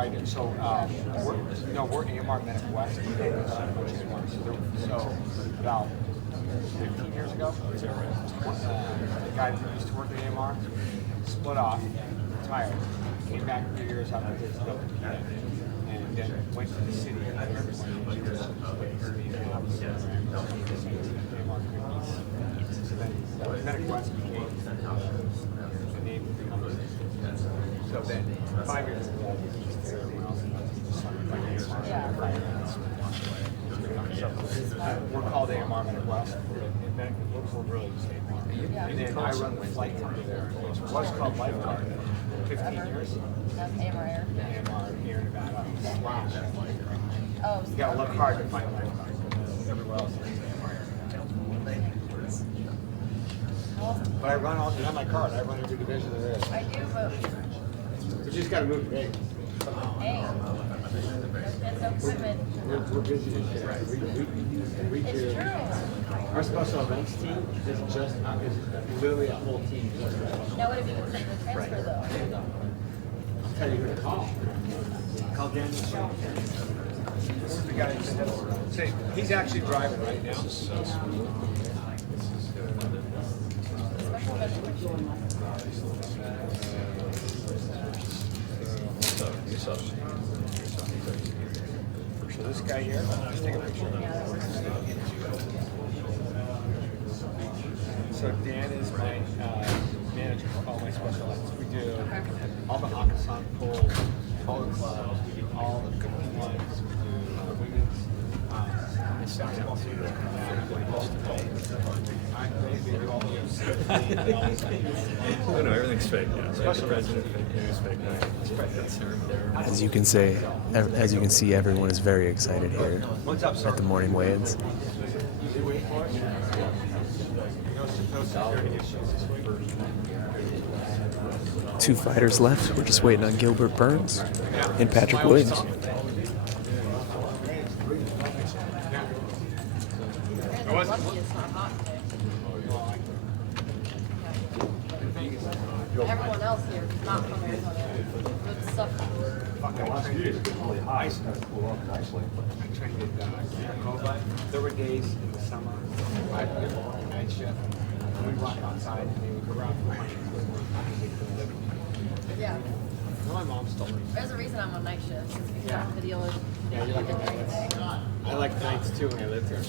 I do. So, we're AMR Medical West. So, about 15 years ago, the guy who used to work at AMR split off, retired, came back a few years after his and then went to the city and Medical West became the name of the company. So then 5 years ago, we're called AMR Medical West. We're really just AMR. And then I run the flight company there, which was called Lifeguard 15 years. That's AMR Air. AMR Air Nevada. Oh, You gotta look hard to find Lifeguard. Everywhere else is AMR. But I run all, you have my card, I run every division there is. I do, but We just gotta move to Vegas. hey, that's equipment. We're busy as shit. We It's do. true. Our special events team is just, is literally a whole team. Just for that. Now, what if you can take the transfer though? I'll tell you who to call. Call Daniel. This is the guy that has, say, he's actually driving right now. So this guy here, just take a picture. So Dan is my manager for all my special events. We do all the Hakkasan pools, all the clubs, we do all the good ones, we do women's basketball season. They do all the UFC. No, everything's fake. Yeah. Special President is fake. As you can see, everyone is very excited here at the morning weigh-ins. Two fighters left. We're just waiting on Gilbert Burns and Patrick Williams. Everyone else here is not from Arizona. Good stuff. There were days in the summer, I did night shift, and we'd walk outside and they would go around for money. Yeah. My mom stole me. There's a reason I'm on night shift. It's because I have to deal with. Yeah, you like nights. I like nights too when I lived here.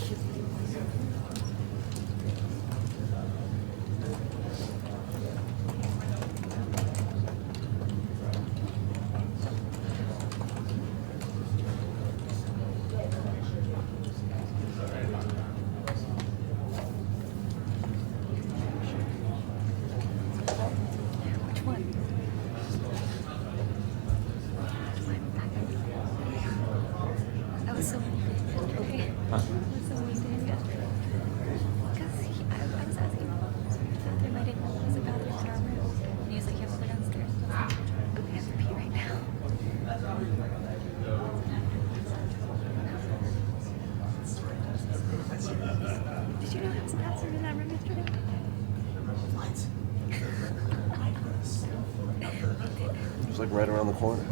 Like right around the corner.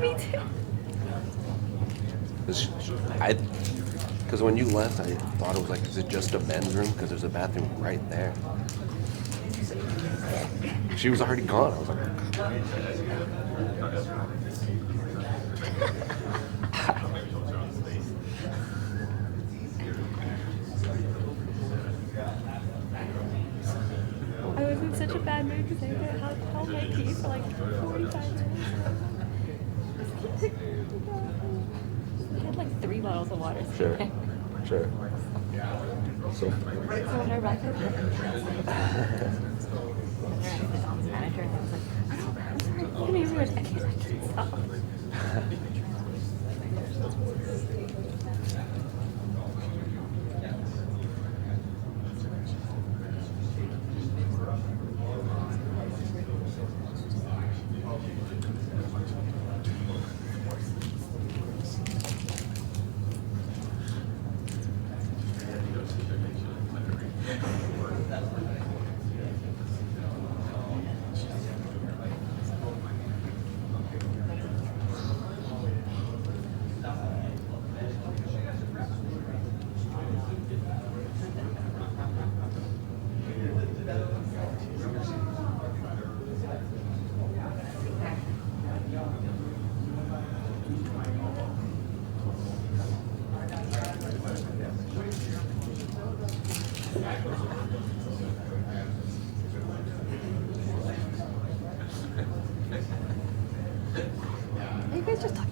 Me too. Because when you left, I thought it was like, is it just a men's room? Because there's a bathroom right there. She was already gone. I was like, I was in such a bad mood because I held my pee for like 45 minutes. I had like 3 bottles of water. sure. So, when I arrived at the Dom's manager, and I was like, I'm sorry, give me a minute. I can't stop.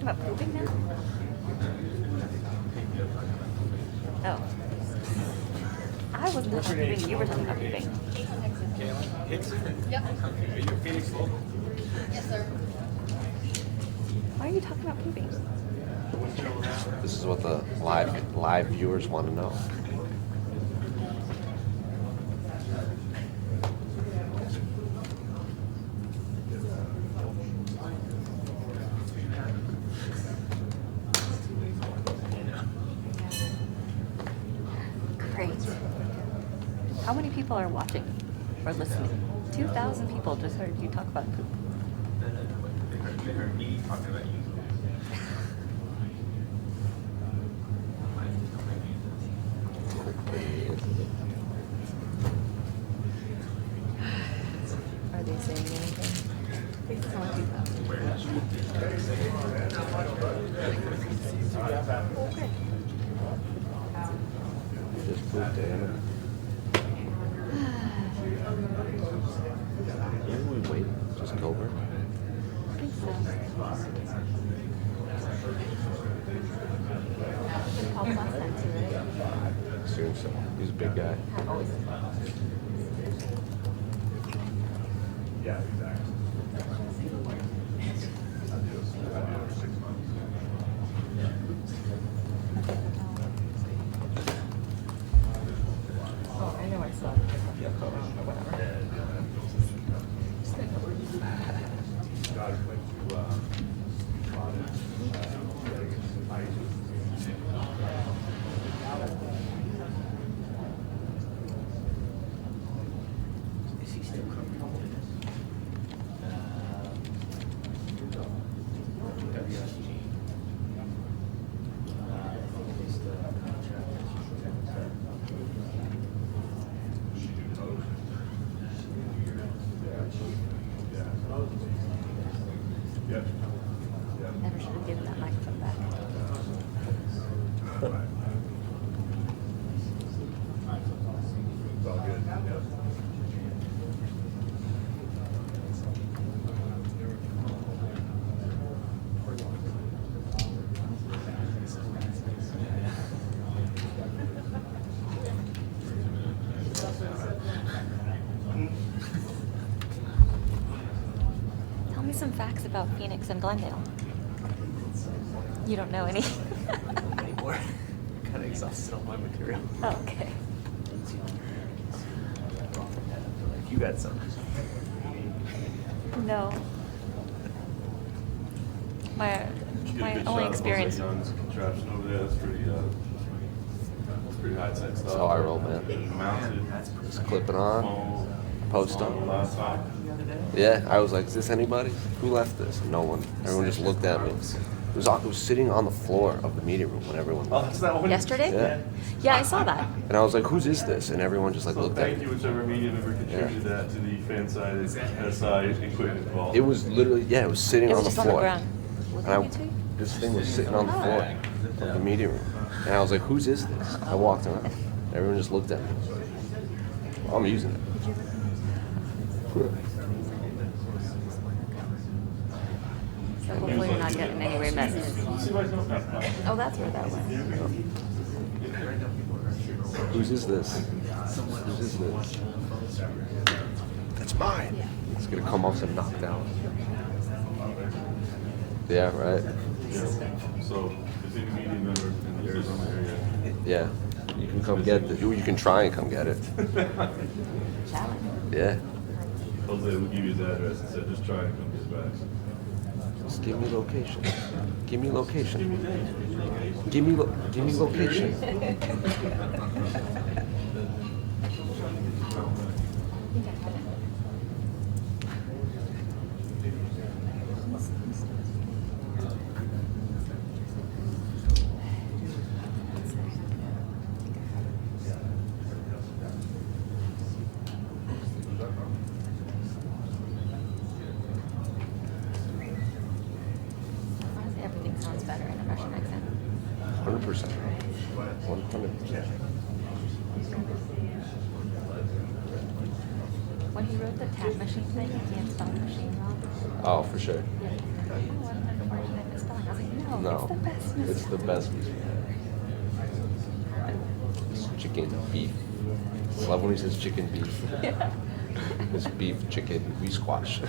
about pooping now? Oh. I wasn't talking about pooping. You were talking about pooping. Yep. Are you a Phoenix local? Yes, sir. Why are you talking about pooping? This is what the live viewers want to know. Great. How many people are watching or listening? 2,000 people just heard you talk about poop. They heard me talking about you. Are they saying anything? Please don't do that. Okay. Just pooped, damn it. Maybe we wait. Just Gilbert. I think so. Paul last time too, right? Assume so. He's a big guy. Always. Yeah, exactly. Oh, I know I saw it. Never should have given that microphone back. It's all good. Tell me some facts about Phoenix and Glendale. You don't know any? Anymore. Kind of exhausted all my material. Oh, okay. You got some. No. My only experience. Young's contraption over there. That's pretty high tech stuff. That's how I roll, man. Mounted. Just clip it on, post on. Last time. Yeah, I was like, is this anybody? Who left this? No one. Everyone just looked at me. It was sitting on the floor of the meeting room when everyone Oh, that's that one. Yesterday? Yeah. Yeah, I saw that. And I was like, whose is this? And everyone just like So looked at thank me. you, whichever medium ever contributed that to the fan side SI equipment involved. It was literally, yeah, it was sitting It was on the just on the floor. ground. And this thing was sitting on the floor of the meeting room. And I was like, whose is this? I walked around. Everyone just looked at me. I'm using it. So hopefully you're not getting any weird messages. Oh, that's where that went. Whose is this? Whose is this? That's mine. It's gonna come off and knocked out. Yeah, right. So, if any medium member in the Arizona area. Yeah. You can come get it. You can try and come get it. Yeah. Jose will give you his address and said, just try and come get it back. Just give me location. Give me location. Give me location. Honestly, everything sounds better in a Russian accent. 100%. 100%. When he wrote the tap machine thing, he had spelled machine wrong. Oh, for sure. Oh, I don't know the version of the spelling. I was like, no, No, it's the best piece. It's chicken, beef. I love when he says chicken, beef. It's beef, chicken, we squash.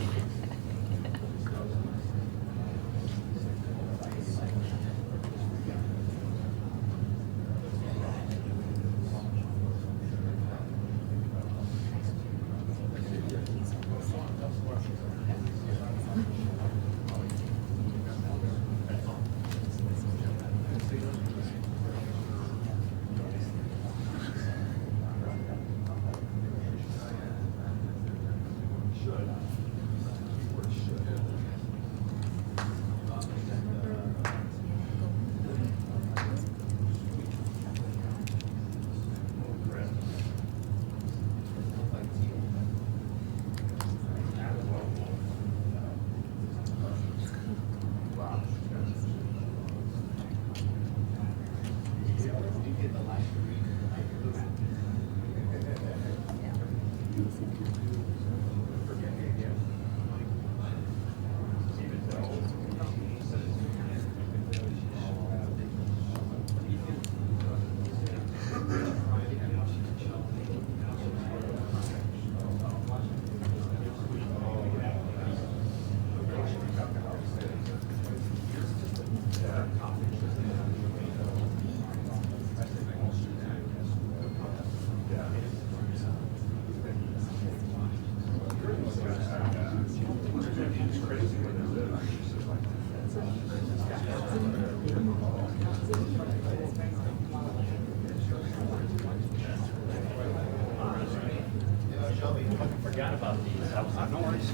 Forgot about these. No worries.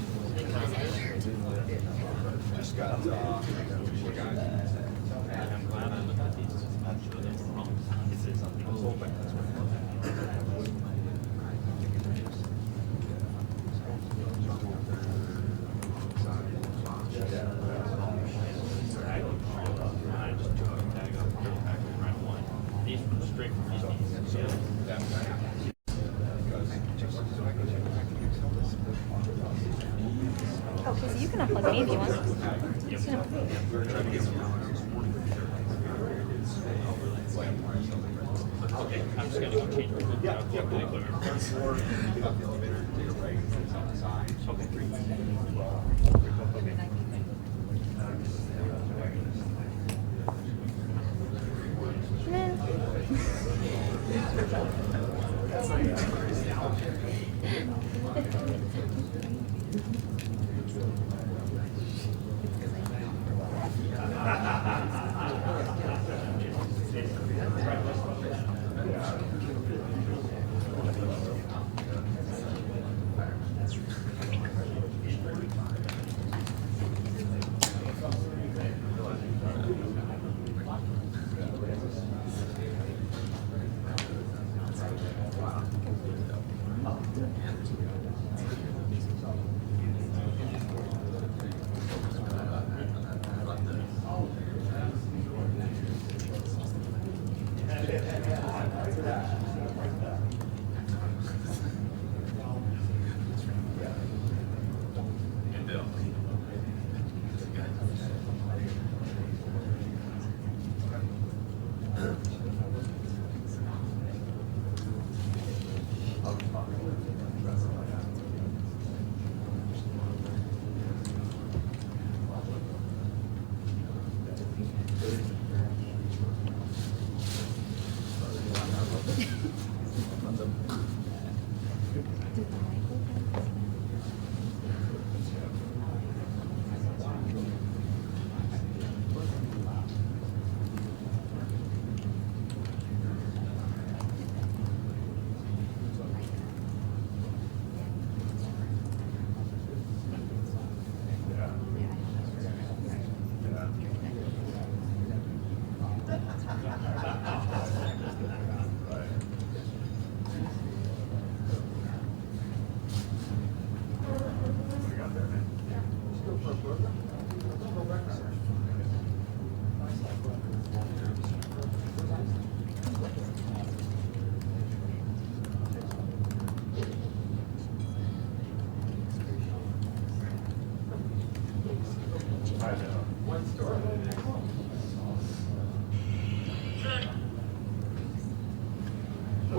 Just got, I'm glad I looked at these. I'm sure they were wrong. It's something. I was hoping that's what Okay, so you can unplug me if you want. Okay, I'm just gonna go change my room. Yeah, yeah, cool.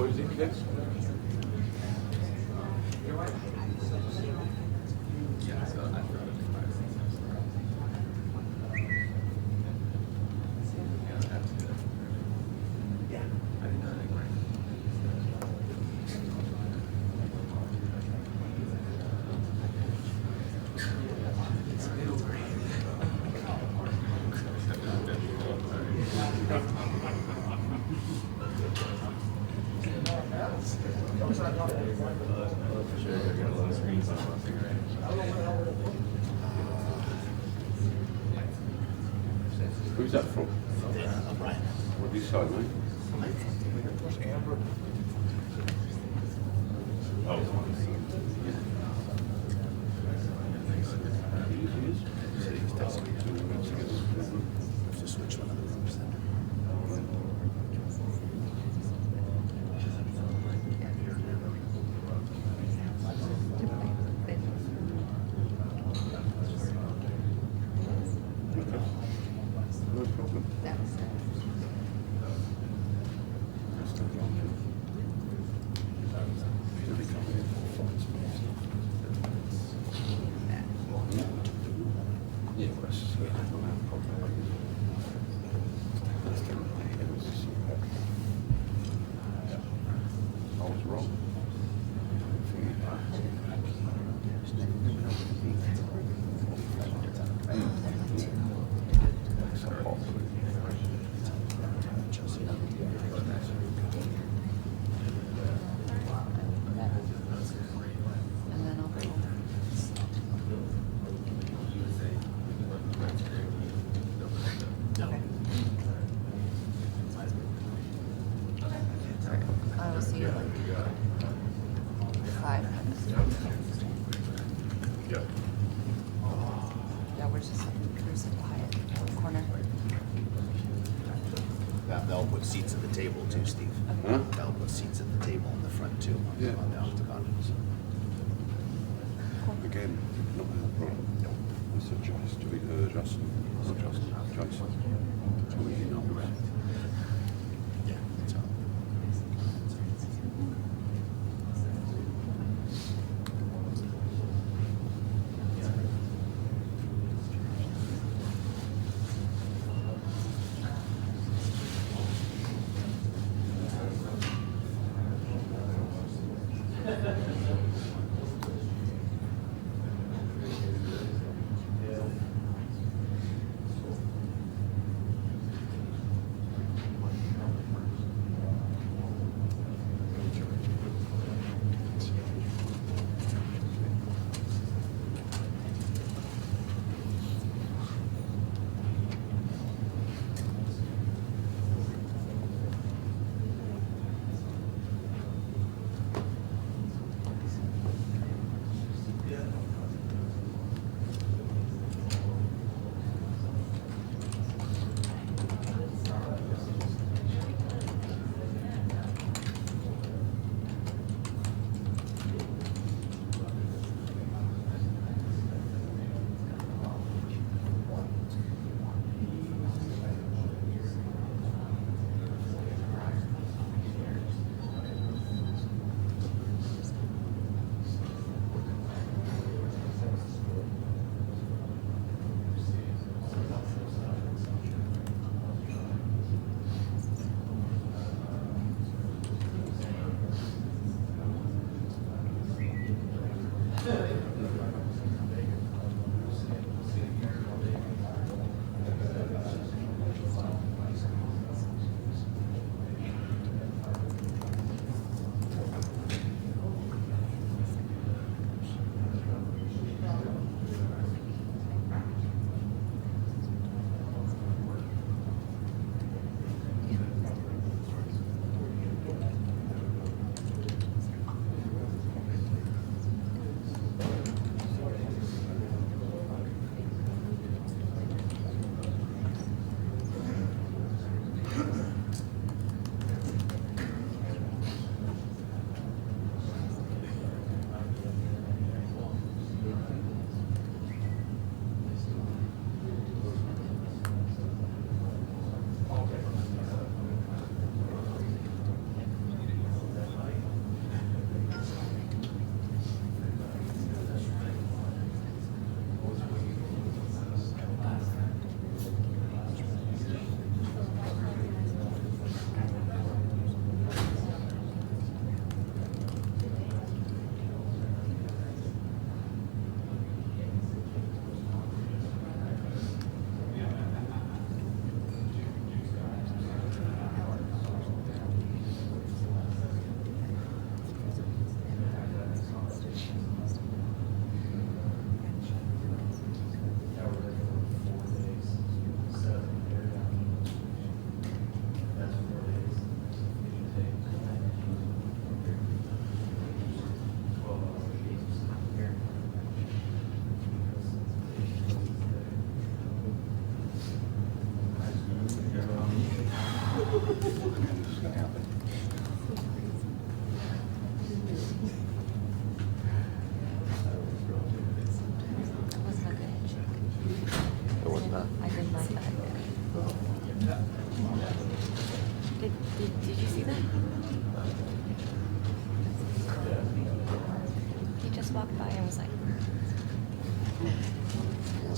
What is it, kids? Who's that from? What do you say, mate? Oh. I will see you like 5 minutes. Yeah. Yeah, we're just cruising by it, corner. They'll put seats at the table too, Steve. Huh? They'll put seats at the table in the front too. Yeah. On the octagon. Again, not our problem. It's a just to be Justin. Jason. To be numbers. Yeah.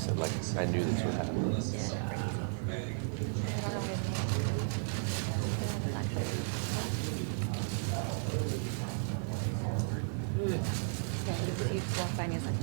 said, like, I knew this would happen. He walked by me and was like,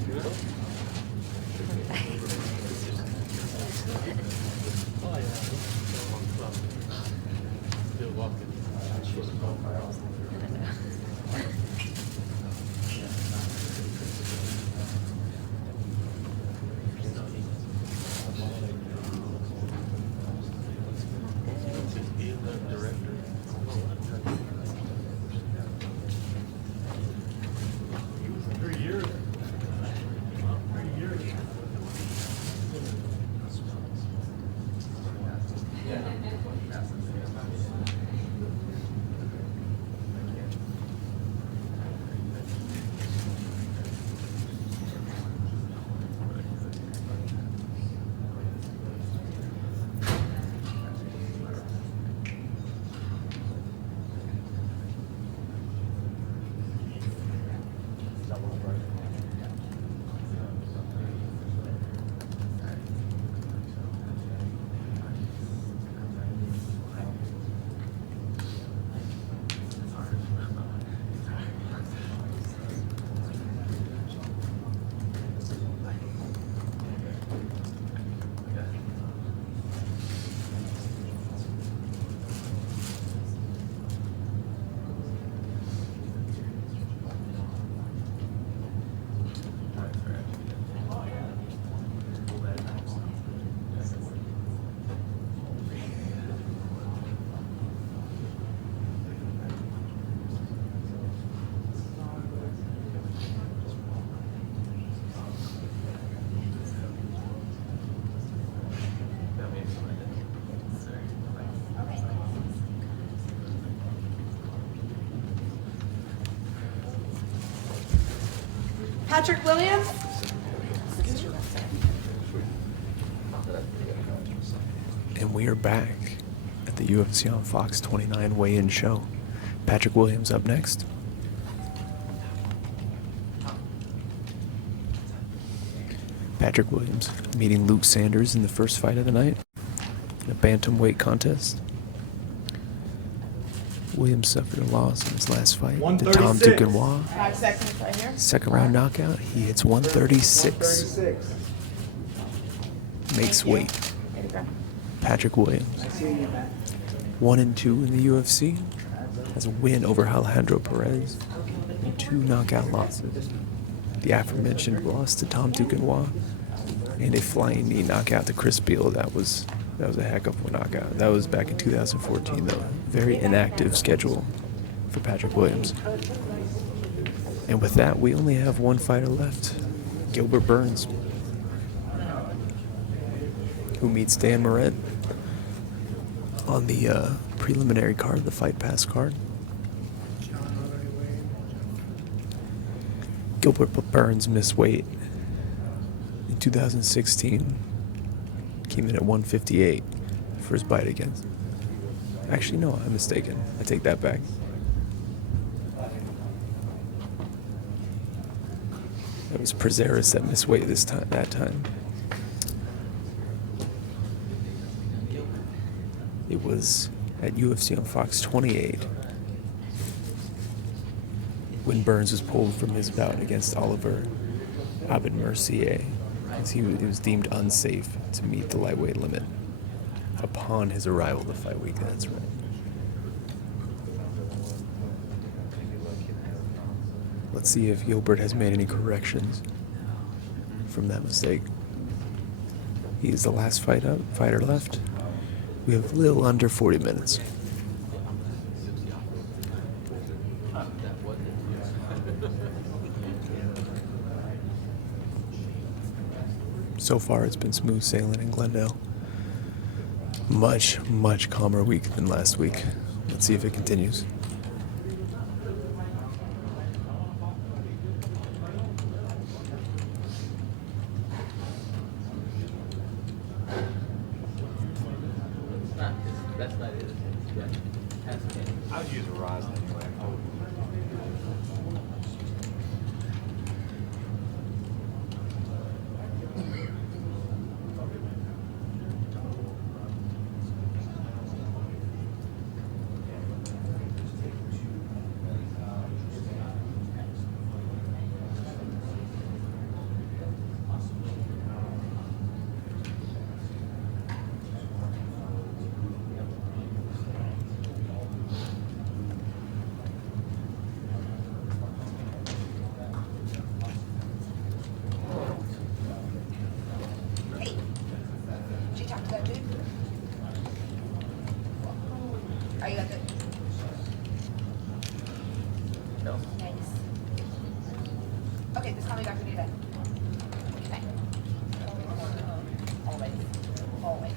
Patrick Williams. And we are back at the UFC on Fox 29 weigh-in show. Patrick Williams up next. Patrick Williams meeting Luke Sanders in the first fight of the night in a bantamweight contest. Williams suffered a loss in his last fight to Tom Duquesnoy. 5 seconds right here. Second round knockout. He hits 136. Makes weight. There you go. Patrick Williams. 1-2 in the UFC. Has a win over Alejandro Perez and 2 knockout losses. The aforementioned loss to Tom Duquesnoy and a flying knee knockout to Chris Beal. That was a heck of a knockout. That was back in 2014 though. Very inactive schedule for Patrick Williams. And with that, we only have one fighter left. Gilbert Burns, who meets Dan Moret on the preliminary card, the Fight Pass card. Gilbert Burns missed weight in 2016. Came in at 158 for his fight against. Actually, no, I'm mistaken. I take that back. It was Prazeres that missed weight that time. It was at UFC on Fox 28 when Burns was pulled from his bout against Oliveira Abed Mercier, as he was deemed unsafe to meet the lightweight limit upon his arrival to fight week. That's right. Let's see if Gilbert has made any corrections from that mistake. He is the last fighter left. We have a little under 40 minutes. So far, it's been smooth sailing in Glendale. Much, much calmer week than last week. Let's see if it continues. I would use a rise anyway. Are you at the? No. Nice. Okay, just call me back when you're done. Okay. Always. Always.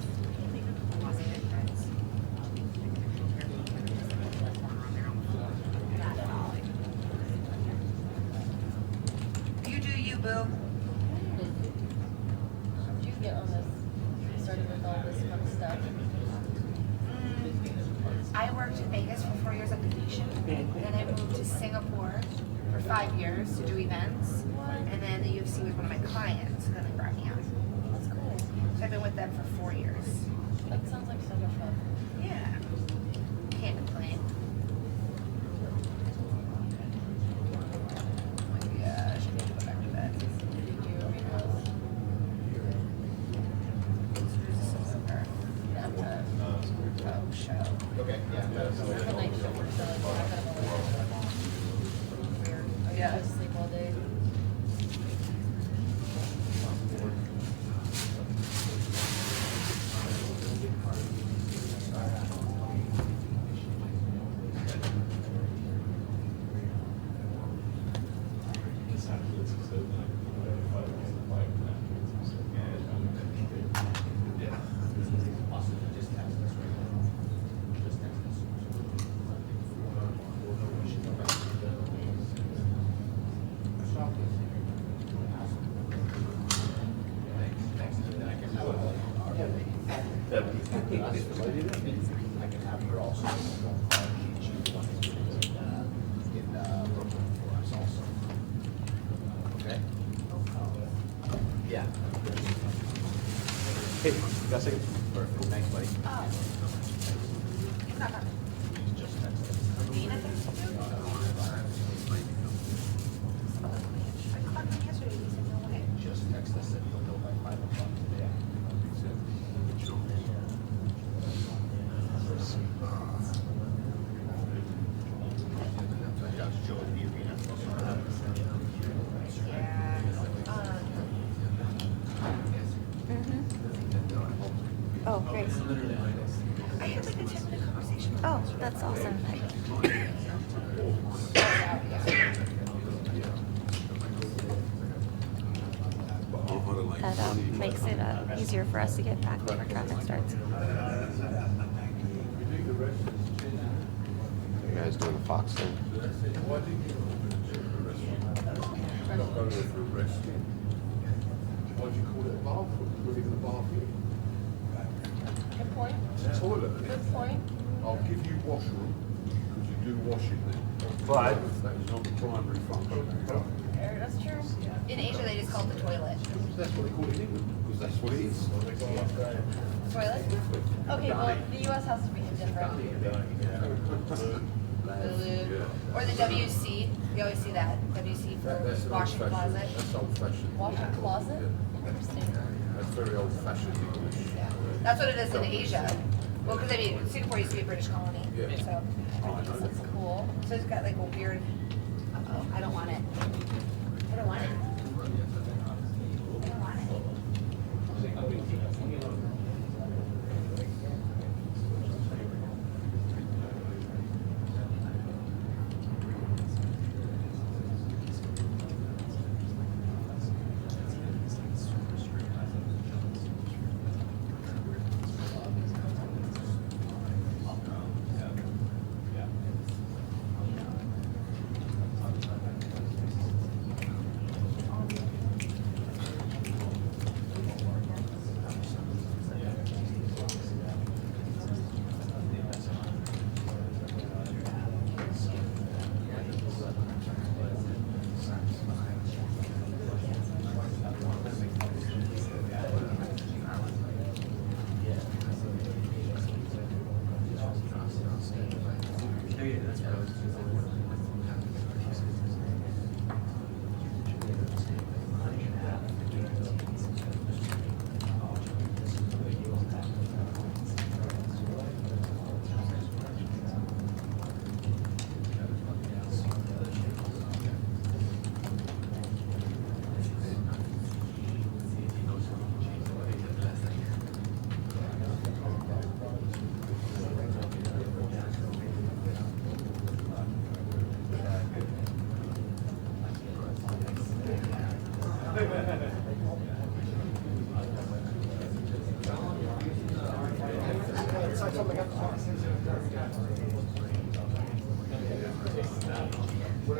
Not at all. You do you, boo. How'd you get on this, started with all this fun stuff? I worked in Vegas for 4 years on vacation. Then I moved to Singapore for 5 years to do events. And then the UFC was one of my clients, and then they brought me on. That's cool. So I've been with them for 4 years. That sounds like so much fun. Yeah. Can't complain. Oh my gosh, I need to go back to bed. Oh, show. Okay, yeah. The night shift, so I gotta go. Oh, yeah. I sleep all day. Yeah. Hey, you got a second? Perfect, thanks, buddy. Just text us and you'll know by 5 o'clock today. Oh, great. I had like a 10-minute conversation. Oh, that's awesome. That makes it easier for us to get back whenever traffic starts. You guys doing the Fox thing? Why do you call it a bathroom? We're living in a bathroom. Good point. It's a toilet. Good point. I'll give you washroom because you do washing there. But that is not the primary function. That's true. In Asia, they just call it the toilet. That's what they call it in England because that's what it is. Toilet? Okay, well, the US has to be different. Or the WC. You always see that. WC for That's an washing old-fashioned- closet. That's old-fashioned. Washing closet? Interesting. That's very old-fashioned English. That's what it is in Asia. Well, because I mean, Singapore used to be a British colony. Yeah. So, That's cool. so it's got like a weird. Uh-oh, I don't want it. I don't want it. I don't want it.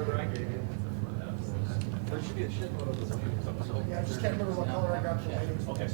There should be a shitload of them. Yeah, I just can't remember what color I got for ladies. Okay.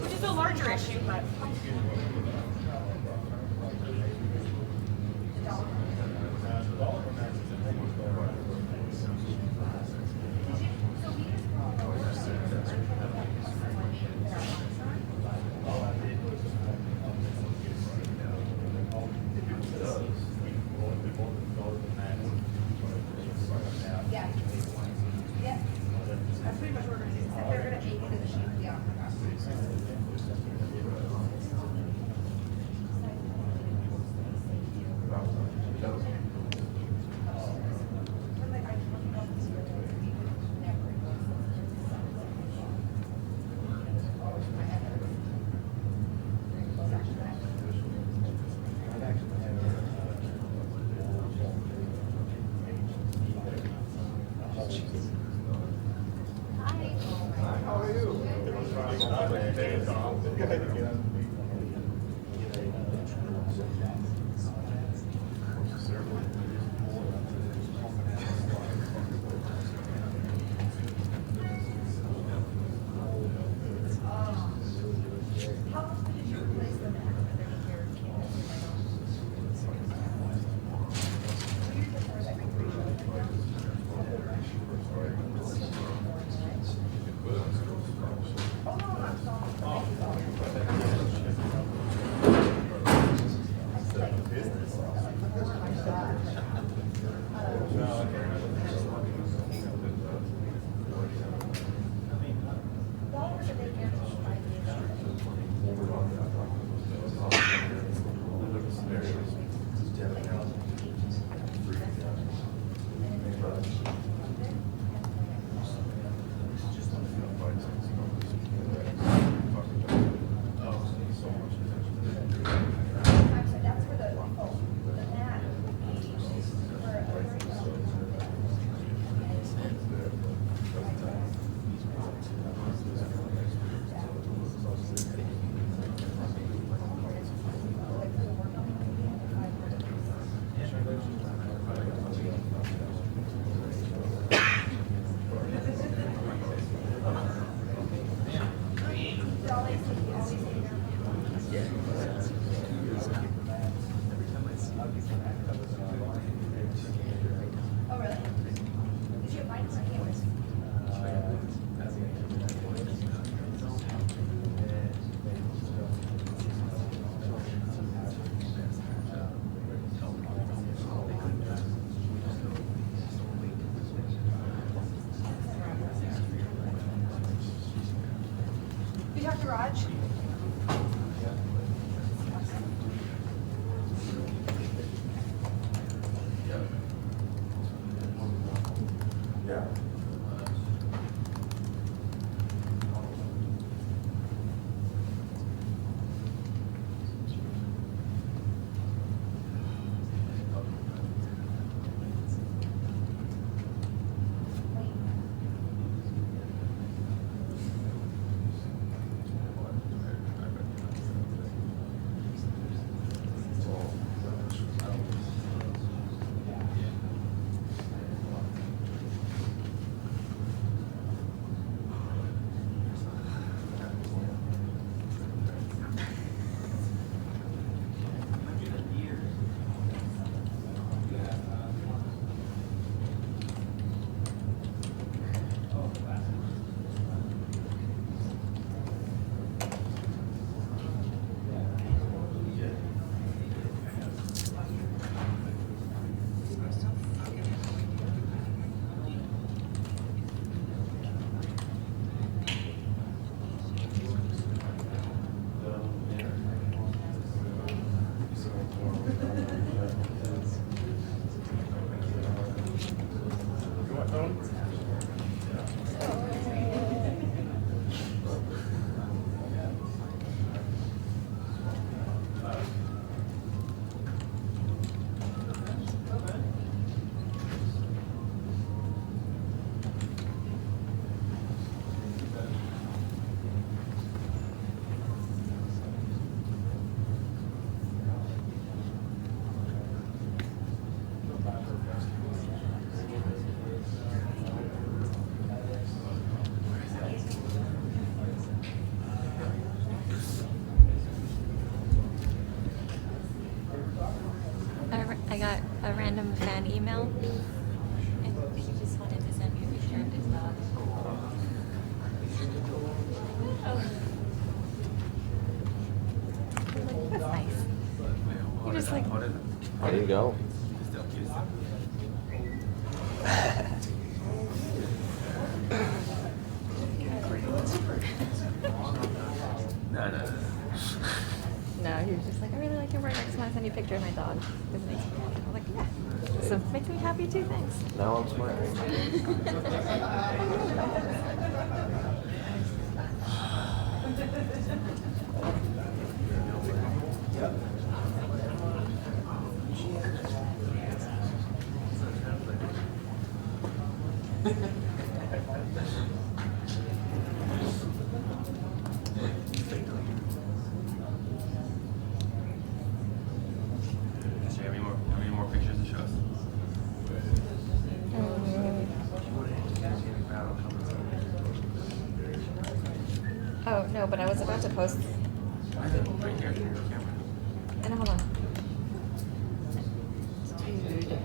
Which is a larger issue, but. Dr. Raj? I got a random fan email, and he just wanted to send me a picture of his dog. That's nice. You're just like. There you go. No, he was just like, I really like your work. I just want to send you a picture of my dog. It makes me happy. I'm like, yeah. So it makes me happy too. Thanks. Now I'm smiling. How many more pictures to show us? Oh, no, but I was about to post. Right here. And hold on. Dude.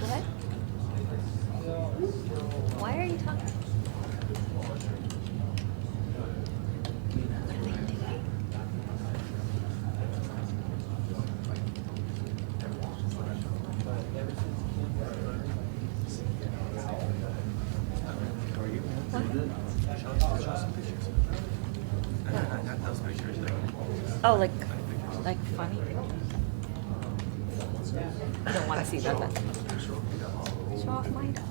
What? Why are you talking? Oh, like funny? I don't want to see that, but show off my dog.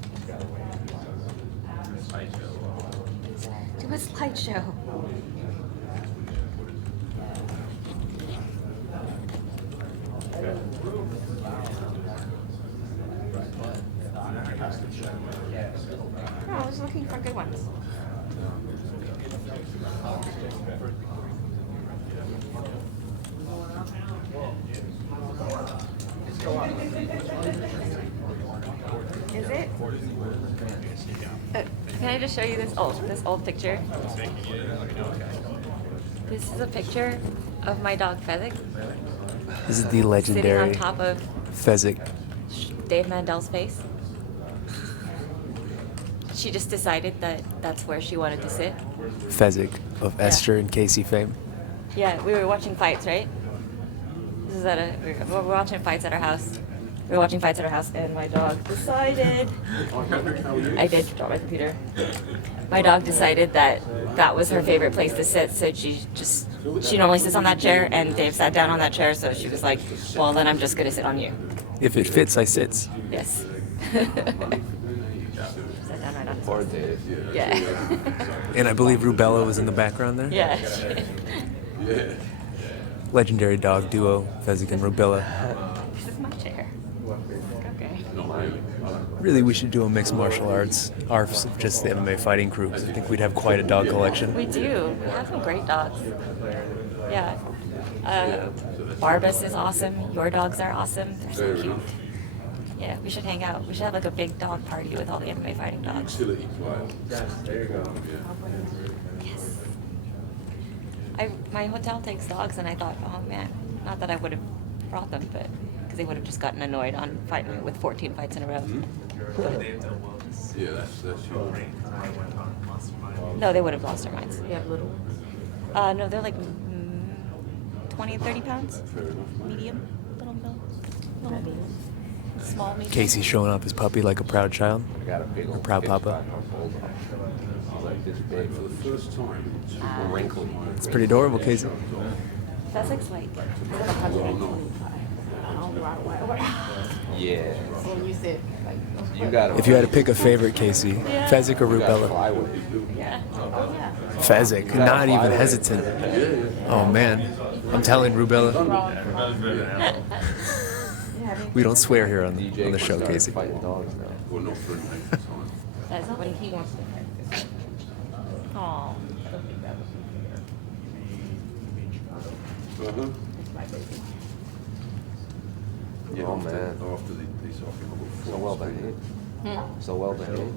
Do a slideshow. No, I was looking for good ones. Is it? Can I just show you this old picture? This is a picture of my dog Fezzik This is the sitting legendary on top of Fezzik. Dave Mandel's face. She just decided that that's where she wanted to sit. Fezzik of Esther and Casey fame. Yeah, we were watching fights, right? This is we were watching fights at our house. We were watching fights at our house, and my dog decided. I did drop my computer. My dog decided that that was her favorite place to sit, so she normally sits on that chair, and Dave sat down on that chair, so she was like, well, then I'm just gonna sit on you. If it fits, I sits. Yes. Sat down right on his face. Yeah. And I believe Rubella was in the background there. Yeah. Legendary dog duo, Fezzik and Rubella. This is my chair. Okay. Really, we should do a mixed martial arts, ARFs of just the MMA fighting crew. 'Cause I think we'd have quite a dog collection. We do. We have some great dogs. Yeah. Barbas is awesome. Your dogs are awesome. They're so cute. Yeah, we should hang out. We should have like a big dog party with all the MMA fighting dogs. There you go. Yes. My hotel takes dogs, and I thought, oh man, not that I would have brought them, but because they would have just gotten annoyed on fighting with 14 fights in a row. But, Yeah, that's your. no, they would have lost their minds. You have little. No, they're like 20 and 30 pounds. Medium, little, small, medium. Casey showing off his puppy like a proud child. Or proud papa. For the first time, super wrinkly. It's pretty adorable, Casey. That's like Yeah. When you said, like, You got If you had to pick a favorite, Casey, Fezzik or Rubella? Yeah. Fezzik, not even hesitant. Oh man, I'm telling Rubella. We don't swear here on the show, Casey. Well, not for That's what he wants to practice. Aw. Yeah, Oh, man. After these So well behaved. So well behaved.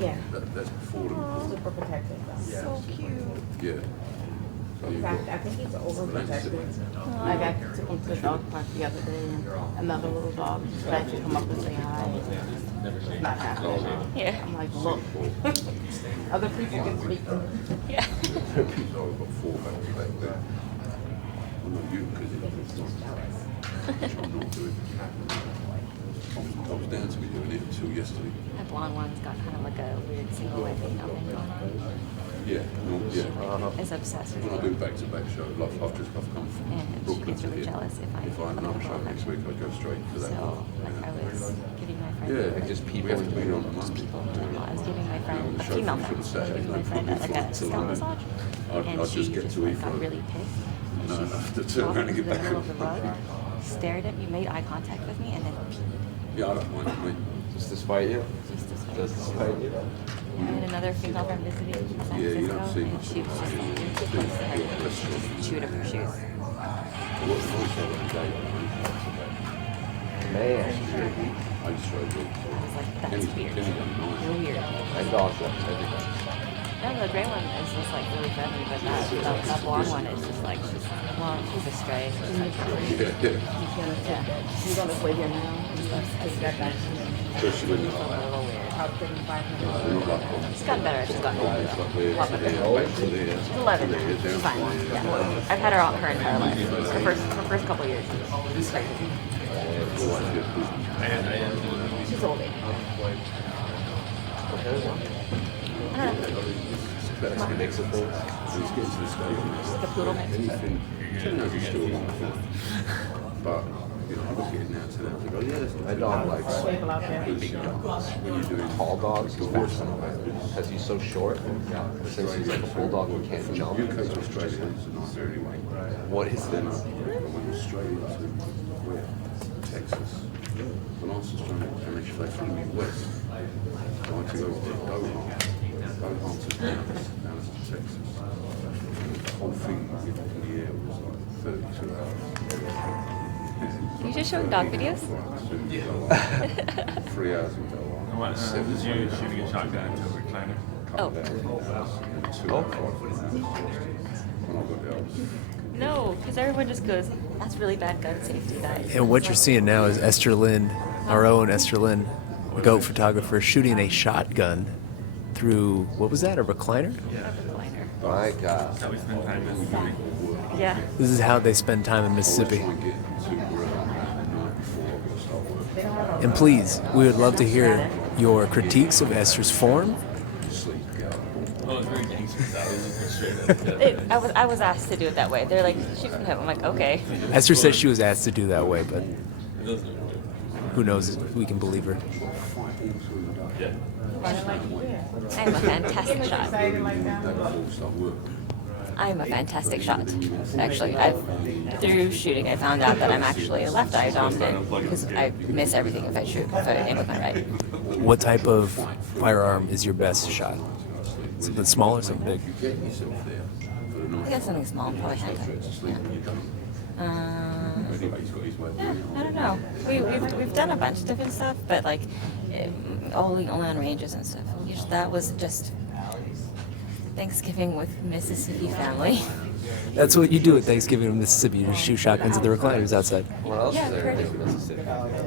Yeah. That's before them. Super protective. So cute. Yeah. So you've got, I think he's overprotective. Like I took him to the dog park the other day, and another little dog tried to come up and say hi. Not happening. Yeah. I'm like, look, other people can speak. Yeah. I've got 4 back to back there. Well, not you, because I'm not doing. I was down to be doing it until yesterday. That blonde one's got kind of like a weird single leg thing going on. Yeah, yeah. Is obsessed with When I it. do back-to-back shows, I've come from And she Brooklyn gets to really here. jealous if I If I had another show next week, I'd go straight to that. So, like, I was giving my friend. Yeah, Like just people we have to in be general. on the Monday. Well, I was giving my friend, the a show female for friend, the I was Saturday giving my night friend from like a before scalp till massage. And I'd she just get just to like Ephraim. got really pissed. And No, she no, to turn dropped around and to get the back middle up. of the rug, stared at me, made eye contact with me, and then peed. Yeah, I don't mind, mate. Just to spite you. Just to spite Just to spite you. I had another female friend visiting from San Yeah, you Francisco, don't see and much she was just like, really close to her. Chewed up her shoes. Man. I just tried to. I was like, that's weird. You're weird. My dog loves everybody. No, the gray one is just like really friendly, but that blonde one is just like, she's a stray. She's like, yeah. He's on his way here now. He's got back to me. Especially when It's a little weird. She's gotten better. She's gotten older. A lot better. She's 11 now. She's fine. Yeah. I've had her her entire life. Her first couple of years. She's crazy. She's old. I don't know. That's a mix of things. The poodle mix. Anything, he's still a lot of fun. But, you know, I look at it now today, I think, oh yeah, that's My dog likes big dogs. When you're doing tall dogs because he's so short. Since he's like a bulldog and can't jump. You come to Australia, it's a nice anyway. What is Then this? I went Australia to where? Texas. When I was Australia, and they flew me west. I went to go to Doha to Dallas to Texas. The whole thing in the air was like 32 hours. You just showing dog videos? 3 hours in Doha. Did you shooting a shotgun into a recliner? Oh. When I got there, I was No, because everyone just goes, that's really bad gun safety, guys. And what you're seeing now is Esther Lynn, our own Esther Lynn, GOAT photographer, shooting a shotgun through, what was that, a recliner? My God. Yeah. This is how they spend time in Mississippi. And please, we would love to hear your critiques of Esther's form. I was asked to do it that way. They're like, shoot from him. I'm like, okay. Esther says she was asked to do that way, but who knows if we can believe her. I am a fantastic shot. I am a fantastic shot. Actually, through shooting, I found out that I'm actually a left eye dominant because I miss everything if I aim with my right. What type of firearm is your best shot? Something small or something big? I guess something small, probably handgun. Yeah. I don't know. We've done a bunch of different stuff, but like only on ranges and stuff. That was just Thanksgiving with Mississippi family. That's what you do at Thanksgiving in Mississippi. You just shoot shotguns at the recliners outside. What else is there pretty. in Mississippi?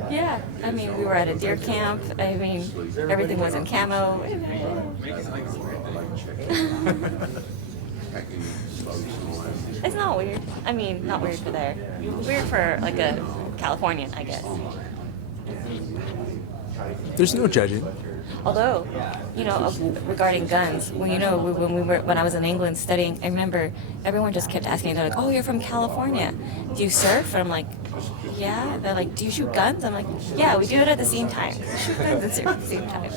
Yeah, I mean, we were at a deer camp. I mean, everything was in camo. It's not weird. I mean, not weird for there. Weird for like a Californian, I guess. There's no judging. Although, you know, regarding guns, well, you know, when I was in England studying, I remember everyone just kept asking me, they're like, "Oh, you're from California. Do you surf?" And I'm like, "Yeah." They're like, "Do you shoot guns?" I'm like, "Yeah, we do it at the same time. We shoot guns and surf at the same time."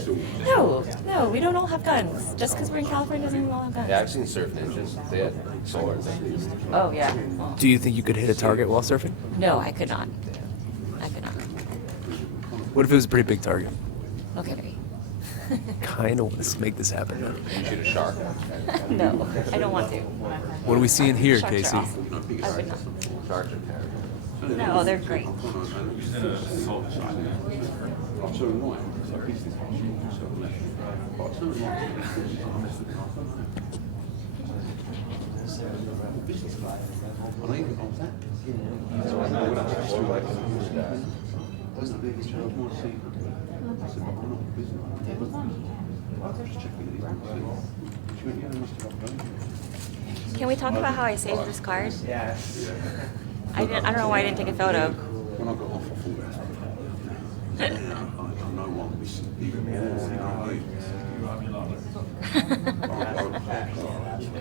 No, we don't all have guns. Just because we're in California doesn't mean we all have guns. Yeah, I've seen surf ninjas. They had swords at least. Oh yeah. Do you think you could hit a target while surfing? No, I could not. I could not. What if it was a pretty big target? Okay. Kind of want to make this happen now. You shoot a shark. No, I don't want to. What are we seeing here, Sharks are Casey? awesome. I would not. Sharks are terrible. No, they're great. Can we talk about how I saved this card? Yes. I don't know why I didn't take a photo. When I got off, I thought I know what I'm missing. Even more,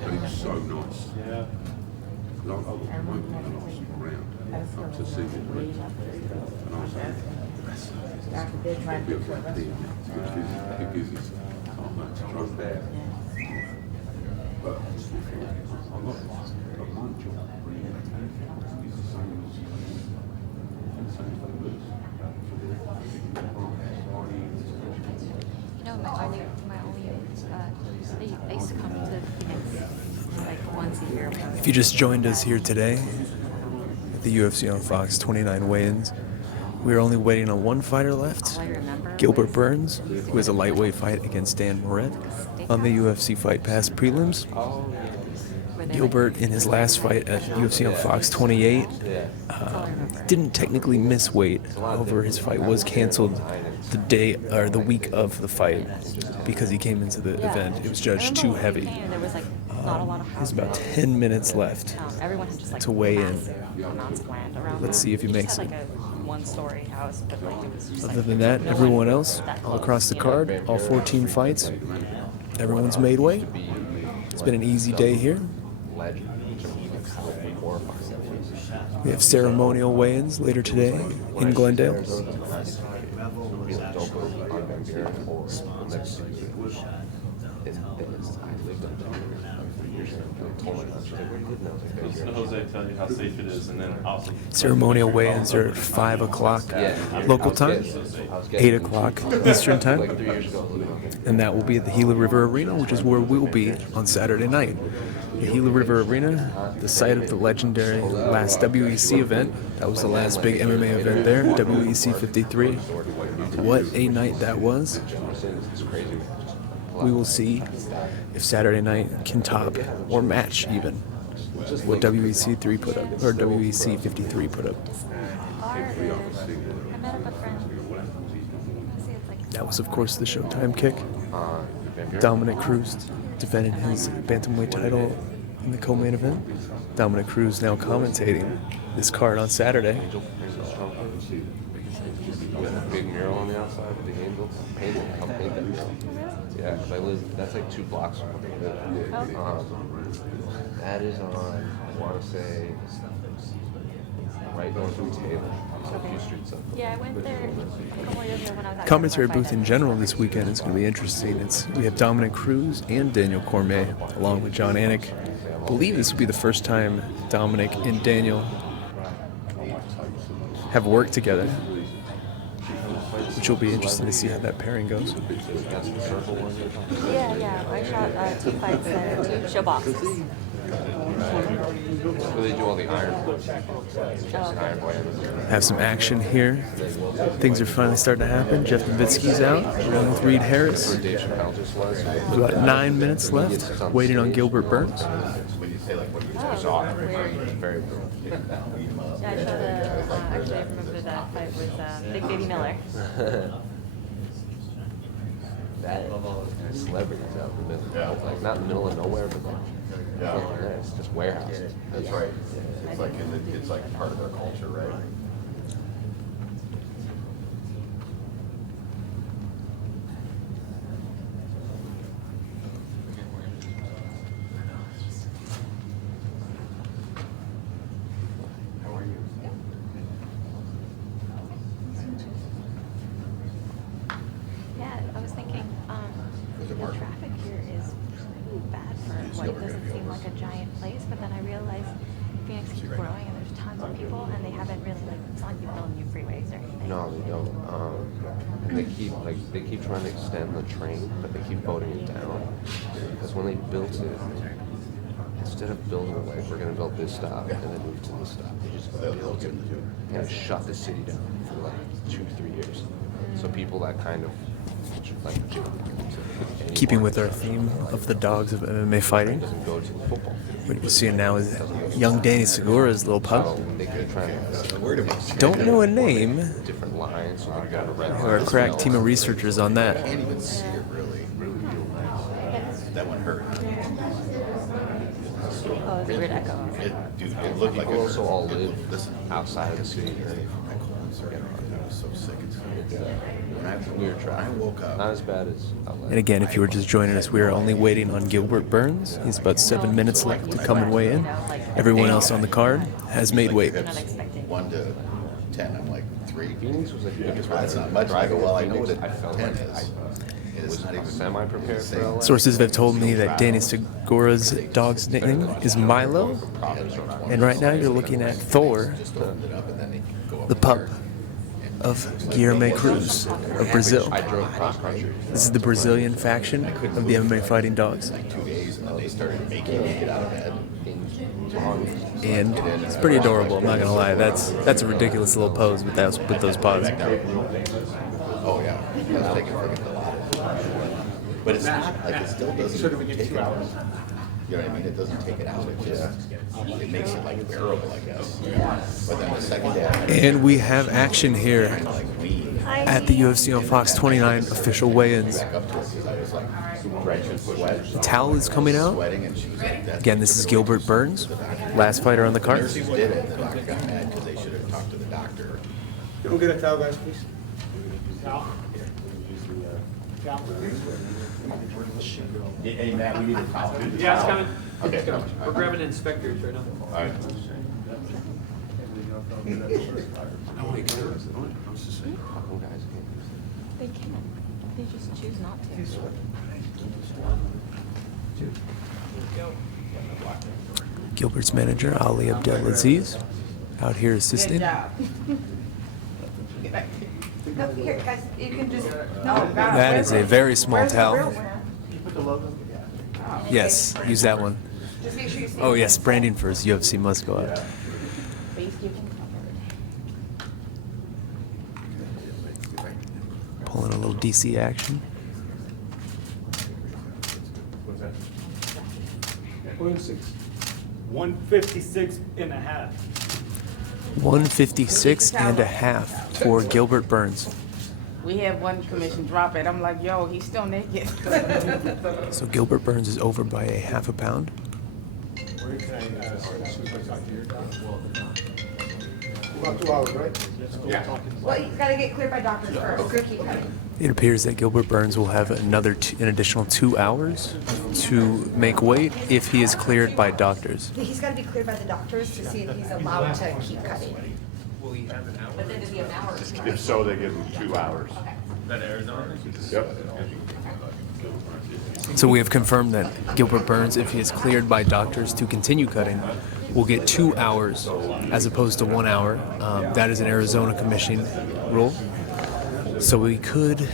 but it was so nice. Yeah. I got the moment when I was around up to see it. And I was like, I'll be able to be because it's not to drove there. But I'm not one job. You know, my only they used to come to Phoenix like once a year. If you just joined us here today at the UFC on Fox 29 weigh-ins, we're only waiting on one fighter left, Gilbert Burns, who has a lightweight fight against Dan Moret on the UFC Fight Pass prelims. Gilbert, in his last fight at UFC on Fox 28, didn't technically miss weight. However, his fight was canceled the day or the week of the fight because he came into the event. It was judged too heavy. There's about 10 minutes left to weigh in. Let's see if he makes it. One-story house, but like it was just Other than that, everyone else, all across the card, all 14 fights, everyone's made weight. It's been an easy day here. We have ceremonial weigh-ins later today in Glendale. Jose tell you how safe it is, and then also Ceremonial weigh-ins are 5 o'clock local time, 8 o'clock Eastern time, and that will be at the Gila River Arena, which is where we'll be on Saturday night. The Gila River Arena, the site of the legendary last WEC event. That was the last big MMA event there, WEC 53. What a night that was. We will see if Saturday night can top or match even what WEC 3 put up, or WEC 53 put up. I met up a friend. Honestly, it's like That was, of course, the Showtime kick. Dominic Cruz defended his bantamweight title in the co-main event. Dominic Cruz now commentating this card on Saturday. With a big mural on the outside with the angel. Painted. Helped paint that mural. Yeah, because I live, that's like 2 blocks from where I live. That is on, I want to say, right north of Taylor. So a few streets up. yeah, I went there a couple of years ago when I was at Commentary booth in general this weekend is going to be interesting. We have Dominic Cruz and Daniel Cormier along with John Anik. I believe this will be the first time Dominic and Daniel have worked together, which will be interesting to see how that pairing goes. Yeah, I shot 2 fights there, 2 show boxes. Where they do all the iron. Iron boy. Have some action here. Things are finally starting to happen. Jeff Nowitzki's out, along with Reed Harris. About 9 minutes left, waiting on Gilbert Burns. Very cool. Yeah, I shot actually I remember that fight with Big Baby Miller. That celebrities out in the middle, like not in the middle of nowhere, but like there, it's just warehouses. That's right. It's like it's like part of their culture, right? Yeah, I was thinking, the traffic here is pretty bad for what doesn't seem like a giant place, but then I realized Phoenix keeps growing and there's tons of people and they haven't really, it's not like they're building new freeways or anything. No, they don't. And they keep trying to extend the train, but they keep voting it down because when they built it, instead of building it like we're going to build this stop and then move to this stop, they just built it and shut the city down for like 2-3 years. So people that kind of like Keeping with our theme of the dogs of MMA fighting, what you're seeing now is young Danny Segura's little pup. Don't know a name. Different lines. We're a crack team of researchers on that. I can't even see it really. That one hurt. Oh, it's a weird echo. Dude, it looked like People it also hurt. all live outside of the city. My colon started hurting. I was so sick. Weird traffic. I woke up. Not as bad as LA. And again, if you were just joining us, we are only waiting on Gilbert Burns. He's about 7 minutes left to come and weigh in. Everyone else on the card has made weight. 1 to 10. I'm like 3. Phoenix was like That's not much. I go, well, I know what I felt 10 like is. It is not even semi-prepared for LA. Sources have told me that Danny Segura's dog's name is Milo. And right now you're looking at Thor, the pup of Guilherme Cruz of Brazil. I drove cross country. This is the Brazilian faction of the MMA fighting dogs. 2 days, and then they started making me get out of bed. And it's pretty adorable, I'm not gonna lie. That's a ridiculous little pose with those paws. Oh yeah, I was taking freaking a lot. But it's not like it still doesn't take it out. You know what I mean? It doesn't take it out. It just it makes it like bearable, I guess. But then the second day, And we have action here at the UFC on Fox 29 official weigh-ins. I was like drenched in sweat. The towel is coming out. Sweating, and she was like, "That's Again, this is Gilbert Burns, last fighter on the card. nurses did it. The doctor got mad because they should have talked to the doctor. Go get a towel, guys, please. Hey, Matt, we need a towel. Yeah, it's coming. Okay. It's coming. We're grabbing inspectors right now. All right. They can. They just choose not to. Gilbert's manager, Ali Abdelaziz, out here assisting. No, here, guys, you can just, no. That is a very small towel. Yes, use that one. Just make sure you stay. Oh yes, branding for his UFC must go out. Pulling a little DC action. 156 and a half. 156 and a half for Gilbert Burns. We had one commission drop it. I'm like, yo, he's still naked. So Gilbert Burns is over by a half a pound. About 2 hours, right? Yeah. Well, you gotta get cleared by doctors first. So keep cutting. It appears that Gilbert Burns will have an additional 2 hours to make weight if he is cleared by doctors. He's gotta be cleared by the doctors to see if he's allowed to keep cutting. But then it'd be an hour. If so, they give him 2 hours. That Arizona? Yep. So we have confirmed that Gilbert Burns, if he is cleared by doctors to continue cutting, will get 2 hours as opposed to 1 hour. That is an Arizona commission rule. So we could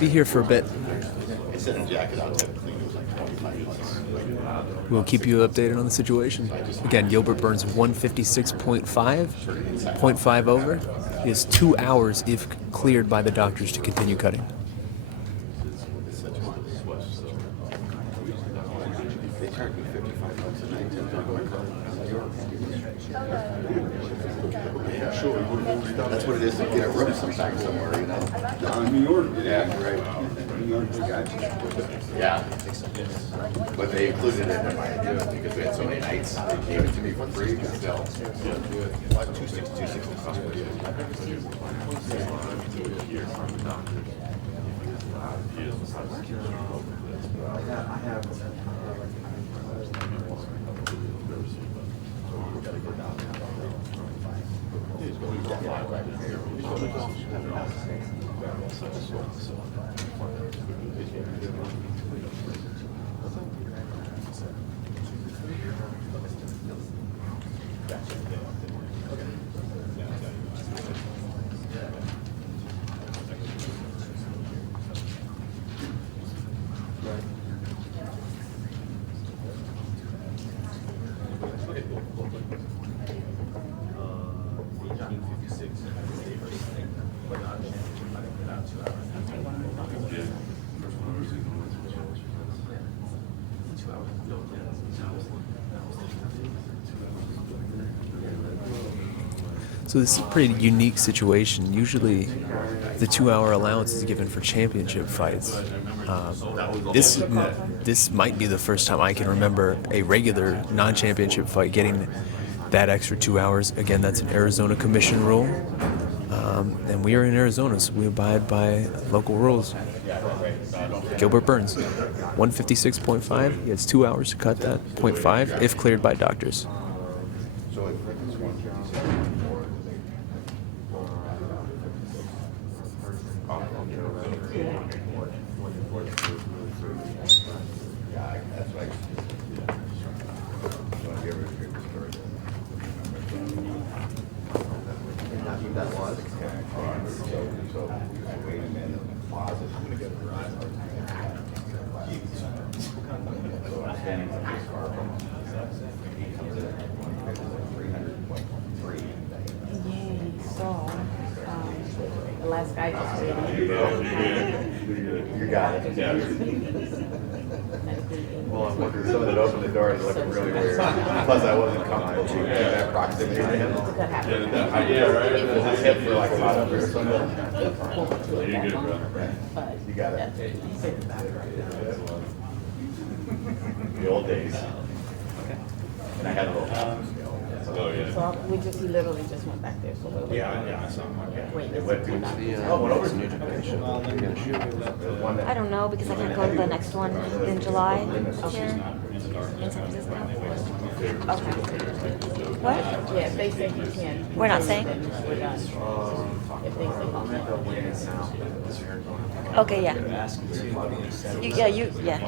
be here for a bit. We'll keep you updated on the situation. Again, Gilbert Burns 156.5 over. He has 2 hours if cleared by the doctors to continue cutting. That's what it is to get a room sometime somewhere, you know. New York. Yeah, right. New York, they got you. Yeah. But they included it in my deal because we had so many nights. They gave it to me for free, but still. Like 260. So this is a pretty unique situation. Usually the 2 hour allowance is given for championship fights. This might be the first time I can remember a regular non-championship fight getting that extra 2 hours. Again, that's an Arizona commission rule. And we are in Arizona, so we abide by local rules. Gilbert Burns, 156.5. He has 2 hours to cut that, 0.5 if cleared by doctors. The last guy just You got it. Well, I'm wondering, someone that opened the door is looking really weird. Plus, I wasn't comfortable in that proximity to him. Yeah, right. His hip for like about a year or something. You're good, bro. You got it. The old days. And I had a little. Oh, yeah. So he literally just went back there. So Yeah, I saw him. Wait, It went through. What's New Japan show? You're gonna shoot. I don't know because I can't go to the next one in July here in San Francisco. Okay. What? Yeah, if they say you can. We're not staying? We're done. If they say Okay, yeah. Yeah.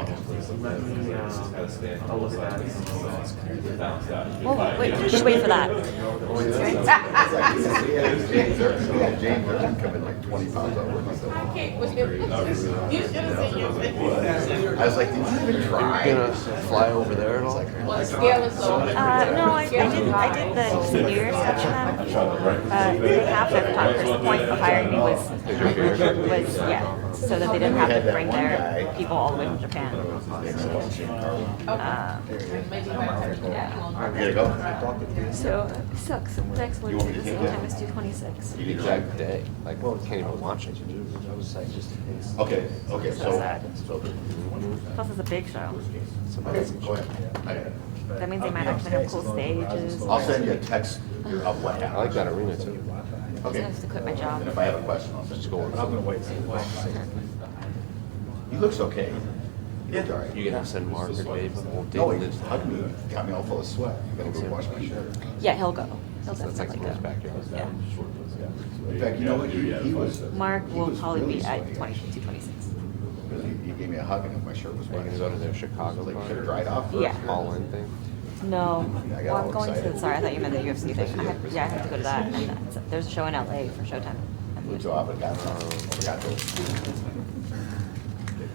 Well, wait, just wait for that. James Irvin coming like 20 pounds over myself. You should have seen your I was like, did you even try? You're gonna fly over there at all? Well, the scale is so. No, I did the New Year's stuff for them. They have their photographer's the point of hiring me was so that they didn't have to bring their people all the way from Japan. Maybe Yeah. Alright, we gotta go. So it sucks. Next one You want me at to the take same that? time as 226. The exact day. Like, well, can't even watch it. Okay, okay, So so. sad. so- Plus it's a big show. Okay, go ahead. I got it. That means they might actually have cool stages. I'll send you a text of what happened. I like that arena too. Okay. I have to quit my job. And if I have a question, I'll send you. Go on. I'm gonna wait. He looks okay. He looked all right. You gonna send Mark or Dave? Well, Dave No, he lives. hugged me, got me all full of sweat. I gotta go wash my shirt. Yeah, he'll go. He'll So that's like definitely someone's go. backyard. Yeah. In fact, you know what, he was. Mark he will was probably really be at sweaty. 226. He gave me a hug and my shirt was Are you wet. gonna go to their Chicago Like, card? should have dried off. Yeah. All-in thing? No. I got Well, I'm all going to. excited. Sorry, I thought you meant the UFC thing. I have to go to that. And there's a show in LA for Showtime. So I forgot to.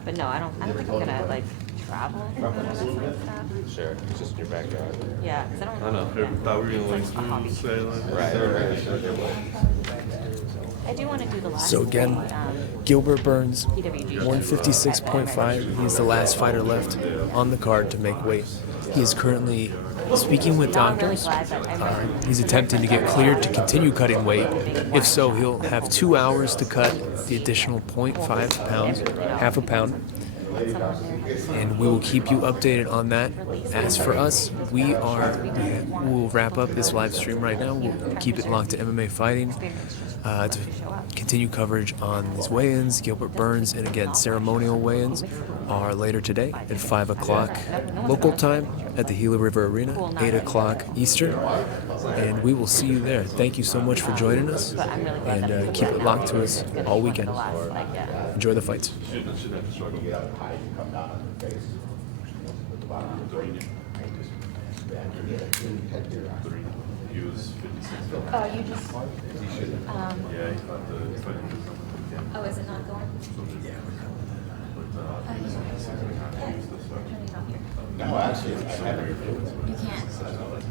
But no, I don't think I'm gonna like travel for that sort of stuff. Sure, it's just in your backyard. Yeah, because I don't. I know. Yeah. Thought we were gonna like It's like a hobby. say like. Right. I do want to do the last. So again, Gilbert Burns, PWG. 156.5. He's the last fighter left on the card to make weight. He is currently speaking with No, I'm really doctors. glad that I'm He's attempting to get cleared to continue cutting weight. If so, he'll have 2 hours to cut the additional 0.5 pounds, half a pound. And we will keep you updated on that. As for us, we'll wrap up this live stream right now. We'll keep it locked to MMA Fighting to continue coverage on these weigh-ins. Gilbert Burns, and again, ceremonial weigh-ins are later today at 5 o'clock local time at the Gila River Arena, 8 o'clock Eastern. And we will see you there. Thank you so much for joining us, and keep it locked to us all weekend. Enjoy the fights. He was 56. Oh, you just. Yeah, he thought the fight was. Oh, is it not going? No, actually, I haven't. You can't.